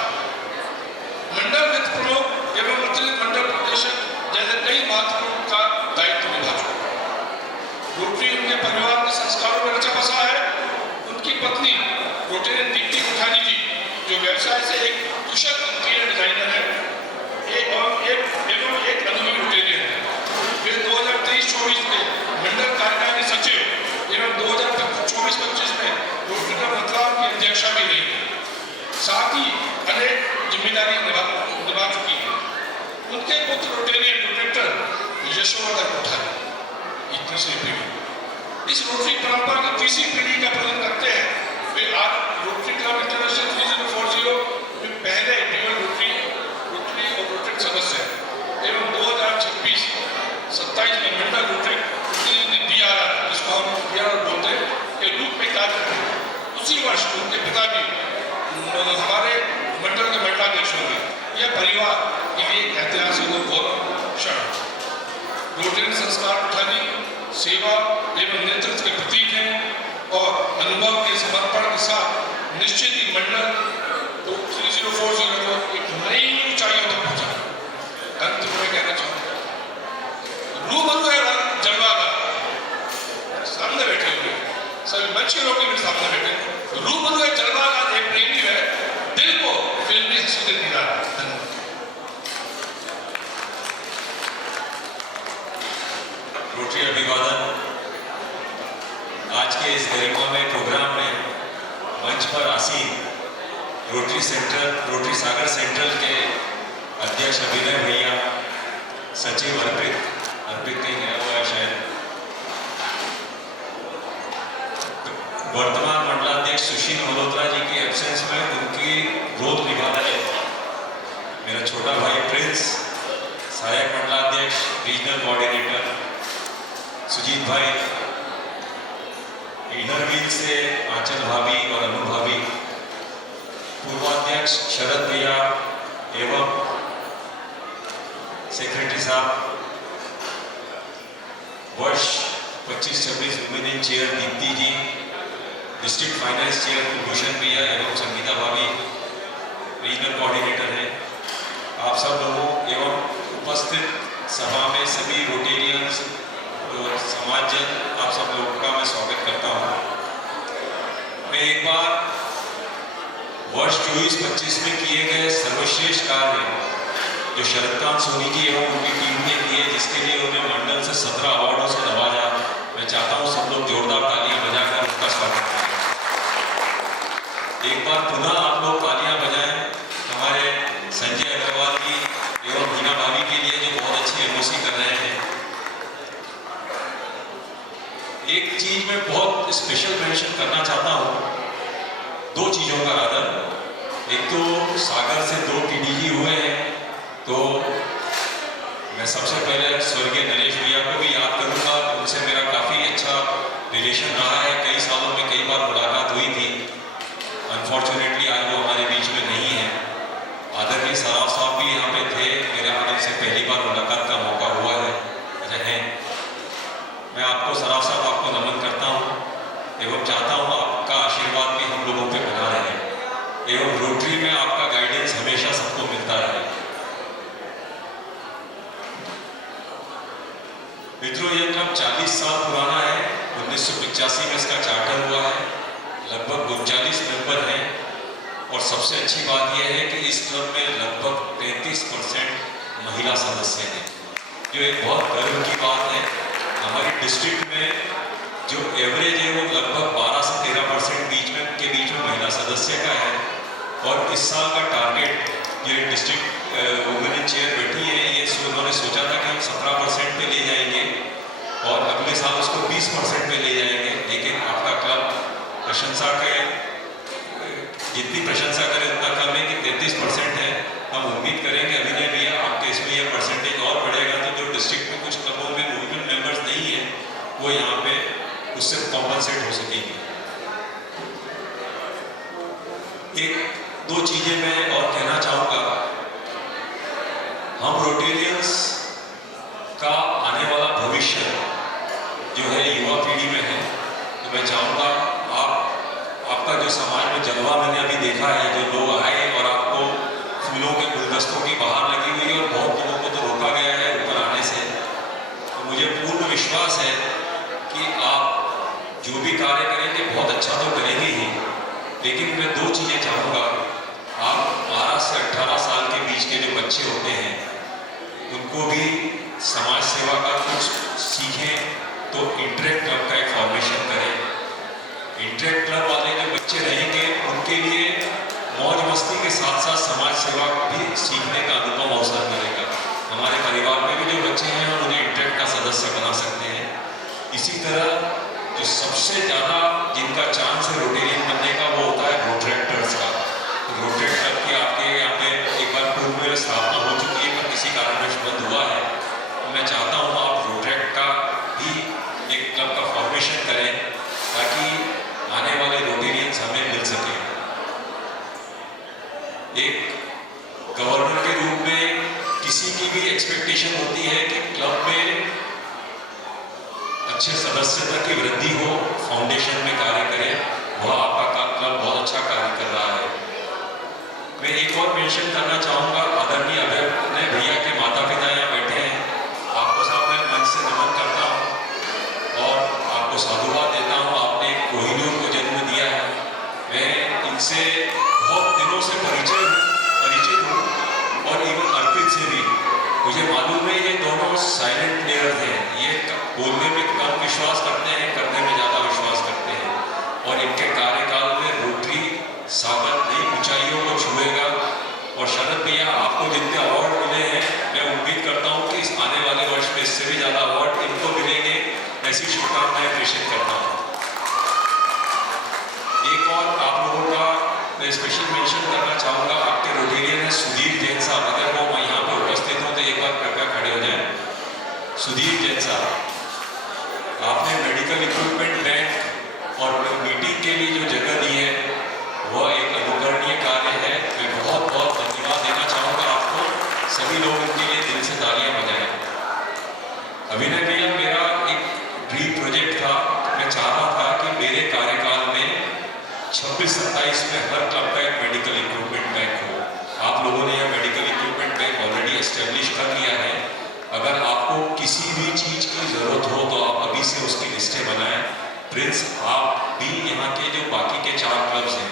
मंडल वित्त प्रमुख एवं अतिरिक्त मंडल प्रदेशक जैसे कई महत्वपूर्ण का दायित्व निभा चुके। रोटरी उनके परिवार के संस्कारों में रचा बसा है। उनकी पत्नी रोटेरियन दीप्ति कोठारी जी निभाती रही है, साथ ही अनेक जिम्मेदारियां निभा चुकी है। उनके पुत्र रोटेरियन डायरेक्टर यशोवर्धन कोठारी तीसरी पीढ़ी इस रोटरी परंपरा की तीसरी पीढ़ी का प्रदर्शन करते हैं। वे आज रोटरी क्लब इंटरनेशनल 3040 में पहले ड्यूअल रोटरी और रोटरी सदस्य हैं एवं 2026 27 में मंडल रोटरी DRR जिसको हम DRR बोलते हैं के रूप में कार्य करते हैं। उसी वर्ष उनके पिता भी हमारे मंडल के मंडलाध्यक्ष होंगे। यह परिवार के लिए एक ऐतिहासिक और गौरव क्षण। रोटरी संस्कार कोठारी सेवा एवं नेतृत्व के प्रतीक हैं और अनुभव के समर्पण के साथ निश्चित ही मंडल 3040 को एक नई ऊंचाइयों तक पहुंचा। अंत में कहना चाहूंगा रूबरू है जलवा का सामने बैठे हुए सभी बच्चे लोग भी सामने बैठे रूबरू है जलवा का एक प्रेमी है दिल को फिल्मी हंसी से दिला। धन्यवाद। रोटरी अभिवादन आज के इस गरिमामय प्रोग्राम में मंच पर आसीन रोटरी सागर सेंट्रल के अध्यक्ष अभिनय भैया, सचिव अर्पित नहीं गया हुआ है शायद, वर्तमान मंडलाध्यक्ष सुशील मल्होत्रा जी की एब्सेंस में उनकी गोद निभा रहे मेरा छोटा भाई प्रिंस, सहायक मंडलाध्यक्ष रीजनल कोऑर्डिनेटर सुजीत भाई, इनर व्हील से आंचल भाभी और अनु भाभी, पूर्वाध्यक्ष शरद भैया एवं सेक्रेटरी साहब, वर्ष 25-26 वुमेन चेयर दीप्ति जी, डिस्ट्रिक्ट फाइनेंस चेयर कुलभूषण भैया एवं संगीता भाभी रीजनल कोऑर्डिनेटर हैं। आप सब लोगों एवं उपस्थित सभा में सभी रोटेरियंस समाज जन आप सब लोगों का मैं स्वागत करता हूं। मैं एक बार वर्ष 24-25 में किए गए सर्वश्रेष्ठ कार्य जो शरदकांत सोनी जी एवं उनकी टीम ने किए, जिसके लिए उन्हें मंडल से 17 अवार्डों से नवाजा, मैं चाहता हूं सब लोग जोरदार तालियां बजाकर उनका स्वागत करें। एक बार पुनः आप लोग तालियां बजाएं हमारे संजय अग्रवाल जी एवं हीना भाभी के लिए जो बहुत अच्छी एमओसी कर रहे हैं। एक चीज मैं बहुत स्पेशल मेंशन करना चाहता हूं, दो चीजों का आदर। एक तो सागर से 2 TDG हुए हैं, तो मैं सबसे पहले स्वर्गीय नरेश भैया को भी याद करूंगा। उनसे मेरा काफी अच्छा रिलेशन रहा है, कई सालों में कई बार मुलाकात हुई थी। अनफॉर्चुनेटली आज वो हमारे बीच में नहीं है। आदरणीय सराफ साहब भी यहाँ पे थे, मेरे आने से पहली बार मुलाकात का मौका हुआ है। मैं आपको सराफ साहब आपको नमन करता हूँ एवं चाहता हूँ आपका आशीर्वाद भी हम लोगों पे बना रहे एवं रोटरी में आपका गाइडेंस हमेशा सबको मिलता रहे। मित्रों, यह क्लब 40 साल पुराना है। 1985 में इसका चार्टर हुआ है। लगभग 39 मेंबर हैं और सबसे अच्छी बात यह है कि इस क्लब में लगभग 33% महिला सदस्य हैं, जो एक बहुत गर्व की बात है। हमारी डिस्ट्रिक्ट में जो एवरेज है वो लगभग 12 से 13% के बीच में महिला सदस्य का है। और इस साल का टारगेट जो डिस्ट्रिक्ट वुमेन चेयर बैठी है, ये उन्होंने सोचा था कि हम 17% पे ले जाएंगे और अगले साल उसको 20% पे ले जाएंगे। लेकिन आपका क्लब प्रशंसा के जितनी प्रशंसा करें उतना कम है कि 33% है। हम उम्मीद करेंगे अभिनय भैया आपके इसमें यह परसेंटेज और बढ़ेगा, तो जो डिस्ट्रिक्ट में कुछ क्लबों में वुमेन मेंबर्स नहीं है वो यहाँ पे उससे कॉम्पनसेट हो सकेंगे। एक दो चीजें मैं और कहना चाहूँगा। हम रोटेरियंस का आने वाला भविष्य जो है युवा पीढ़ी में है, तो मैं चाहूँगा आपका जो समाज में जलवा मैंने अभी देखा है, जो लोग आए और आपको फूलों के गुलदस्तों की बाहर लगी हुई है और बहुत लोगों को तो रोका गया है ऊपर आने से, तो मुझे पूर्ण विश्वास है कि आप जो भी कार्य करेंगे बहुत अच्छा तो करेंगे ही। लेकिन मैं दो चीज़ें चाहूँगा। आप 12 से 18 साल के बीच के जो बच्चे होते हैं उनको भी समाज सेवा का कुछ सीखें, तो इंटरेक्ट क्लब का एक फॉर्मेशन करें। इंटरेक्ट क्लब वाले जो बच्चे रहेंगे उनके लिए सबसे ज़्यादा जिनका चांस है रोटेरियन बनने का वो होता है रोट्रैक्टर्स का। रोट्रैक्टर की आपके यहाँ पे एक बार पूर्व में स्थापना हो चुकी है पर किसी कारणवश बंद हुआ है। मैं चाहता हूँ आप रोट्रैक्ट का भी एक क्लब का फॉर्मेशन करें ताकि आने वाले रोटेरियंस हमें मिल सके। एक गवर्नर के रूप में किसी की भी एक्सपेक्टेशन होती है कि क्लब में अच्छे सदस्यता की वृद्धि हो, फाउंडेशन में कार्य करें। वह आपका क्लब बहुत अच्छा कार्य कर रहा है। मैं एक और मेंशन करना चाहूँगा, आदरणीय अभय भैया के माता पिता यहाँ बैठे हैं, आपको साहब मैं मन से नमन करता हूँ और आपको साधुवाद देता हूँ। आपने कोहिनूर को जन्म दिया है। मैं इनसे बहुत दिनों से परिचित हूँ और इवन अर्पित से भी मुझे मालूम है ये दोनों साइलेंट प्लेयर्स हैं। ये बोलने में कम विश्वास करते हैं, करने में ज़्यादा विश्वास करते हैं और इनके कार्यकाल में रोटरी सागर नई ऊंचाइयों को छुएगा। और शरद भैया आपको जितने अवार्ड मिले हैं मैं उम्मीद करता हूँ कि इस आने वाले वर्ष में इससे भी ज़्यादा अवार्ड इनको मिलेंगे, ऐसी शुभकामनाएं प्रेषित करता हूँ। एक और आप लोगों का मैं स्पेशल मेंशन करना चाहूँगा, आपके रोटेरियन है सुधीर जैन साहब। अगर वो यहाँ पे उपस्थित हो तो एक बार कृपया खड़े हो जाए। सुधीर जैन साहब, आपने मेडिकल इक्विपमेंट बैंक और मीटिंग के लिए जो जगह दी है वह एक अनुकरणीय कार्य है। मैं बहुत बहुत धन्यवाद देना चाहूँगा आपको। सभी लोग उनके लिए दिल से तालियां बजाएं। अभिनय भैया, मेरा एक ड्रीम प्रोजेक्ट था। मैं चाह रहा था कि मेरे कार्यकाल में 26-27 में हर क्लब का एक मेडिकल इक्विपमेंट बैंक हो। आप लोगों ने यह medical equipment bank already establish कर लिया है। अगर आपको किसी भी चीज़ की ज़रूरत हो तो आप अभी से उसकी लिस्टें बनाएं। प्रिंस, आप भी यहाँ के जो बाकी के 4 क्लब्स हैं,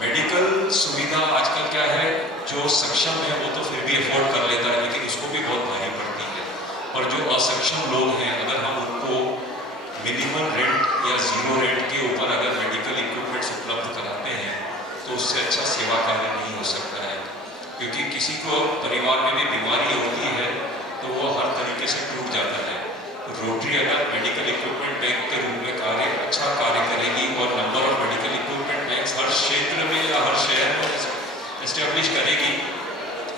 मेडिकल सुविधा आजकल क्या है, जो सक्षम है वो तो फिर भी अफोर्ड कर लेता है लेकिन उसको भी बहुत भारी पड़ती है। और जो असक्षम लोग हैं, अगर हम उनको मिनिमम रेंट या जीरो रेंट के ऊपर अगर मेडिकल इक्विपमेंट्स उपलब्ध कराते हैं तो उससे अच्छा सेवा कार्य नहीं हो सकता है। क्योंकि किसी को परिवार में भी बीमारी होती है तो वो हर तरीके से टूट जाता है। रोटरी अगर मेडिकल इक्विपमेंट बैंक के रूप में अच्छा कार्य करेगी और number of medical equipment banks हर क्षेत्र में या हर शहर में एस्टेब्लिश करेगी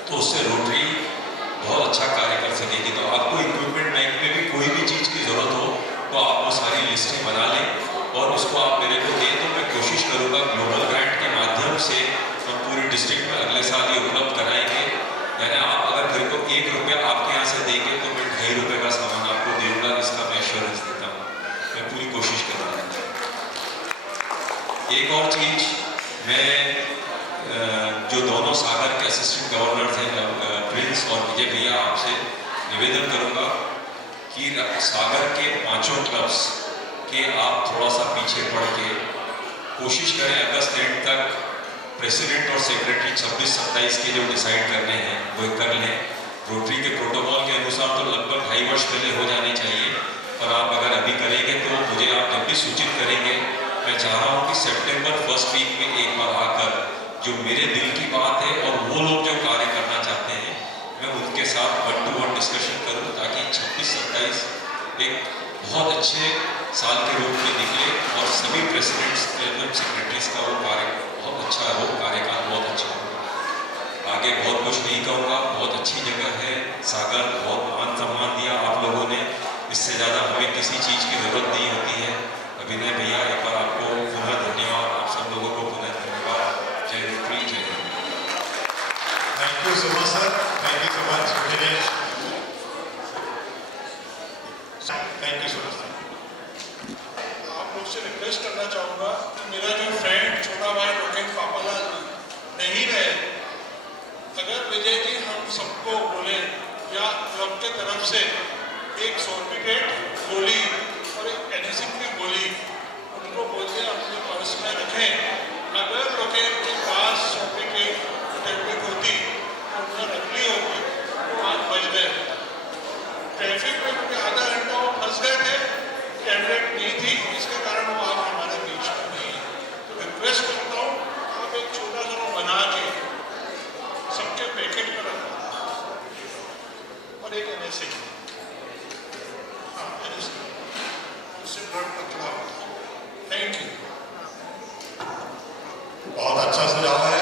तो उससे रोटरी बहुत अच्छा कार्य कर सकेगी। तो आपको इक्विपमेंट बैंक में भी कोई भी चीज़ की ज़रूरत हो तो आप वो सारी लिस्टें बना लें और उसको आप मेरे को दें तो मैं कोशिश करूँगा ग्लोबल ग्रांट के माध्यम से हम पूरी डिस्ट्रिक्ट में अगले साल ये उपलब्ध कराएंगे। यानी आप अगर मेरे को 1 रुपया आपके यहाँ से देंगे तो मैं 2.5 रुपये का सामान आपको दूंगा, इसका मैं एश्योरेंस देता हूँ। मैं पूरी कोशिश करूँगा। एक और चीज़, मैं जो दोनों सागर के असिस्टेंट गवर्नर थे प्रिंस और विजय भैया, आपसे निवेदन करूँगा कि सागर के 5 क्लब्स के आप थोड़ा सा पीछे पड़ के कोशिश करें अगस्त एंड तक प्रेसिडेंट और सेक्रेटरी 26-27 के जो डिसाइड करने हैं वो कर लें। रोटरी के प्रोटोकॉल के अनुसार तो लगभग 2.5 वर्ष पहले हो जाने चाहिए, पर आप अगर अभी करेंगे तो मुझे आप जब भी सूचित करेंगे। मैं चाह रहा हूँ कि सितंबर फर्स्ट वीक में एक बार आकर जो मेरे दिल की बात है और वो लोग जो कार्य करना चाहते हैं मैं उनके साथ 1-to-1 डिस्कशन करूँ ताकि 26-27 एक बहुत अच्छे साल के रूप में निकले और सभी प्रेसिडेंट्स एवं सेक्रेटरीज का वो कार्य बहुत अच्छा हो, कार्यकाल बहुत अच्छा हो। आगे बहुत कुछ नहीं कहूँगा, बहुत अच्छी जगह है सागर, बहुत मान सम्मान दिया आप लोगों ने। इससे ज़्यादा हमें किसी चीज़ की ज़रूरत नहीं होती है। अभिनय भैया, एक बार आपको पुनः धन्यवाद, आप सब लोगों को पुनः धन्यवाद। जय रोटरी, जय Hind. Thank you so much sir, thank you so much Dinesh, thank you so much sir. आप लोग से रिक्वेस्ट करना चाहूँगा कि मेरा जो फ्रेंड छोटा भाई रोकेन पापालाल नहीं रहे, अगर विजय जी हम सबको बोले या क्लब के तरफ से एक सर्टिफिकेट गोली और एक एडहेसिव की गोली उनको बोलते अपने पर्स में रखें। अगर रोकेन के पास सर्टिफिकेट टेक्निक होती तो उन्हें रख ली होती तो आज बच गए। ट्रैफिक में क्योंकि आधा घंटा वो फंस गए थे, कैंडिडेट नहीं थी, इसके कारण वो आज हमारे बीच में नहीं है। तो रिक्वेस्ट करता हूँ आप एक छोटा सा बना के सबके पैकेट में रखो और एक एनएसए, उससे ब्लड पतला होता है। अच्छा सुझाव है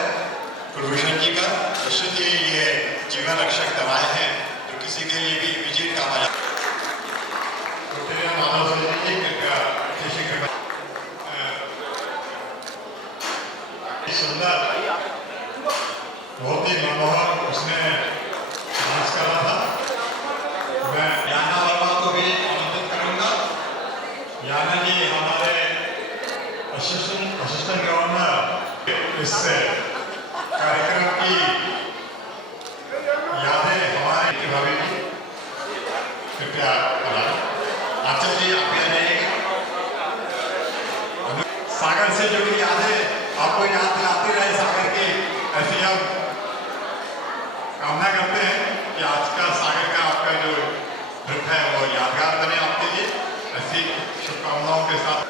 कुलभूषण जी का। निश्चित ही ये जीवन रक्षक दवाएं हैं जो किसी के लिए भी इमीडिएट काम आ जाए। मानव जी कृपया सुंदर, बहुत ही मनोहर उसने डांस करा था। मैं याना वर्मा को भी आमंत्रित करूंगा। याना जी हमारे असिस्टेंट गवर्नर इस कार्यक्रम की यादें हमारे भाभी जी कृपया कराएं। आचार्य जी आप यहाँ रहेंगे। सागर से जुड़ी यादें आपको याद दिलाते रहे सागर की, ऐसी हम कामना करते हैं कि आज का सागर का आपका जो ट्रिप है वो यादगार बने आपके लिए। ऐसी शुभकामनाओं के साथ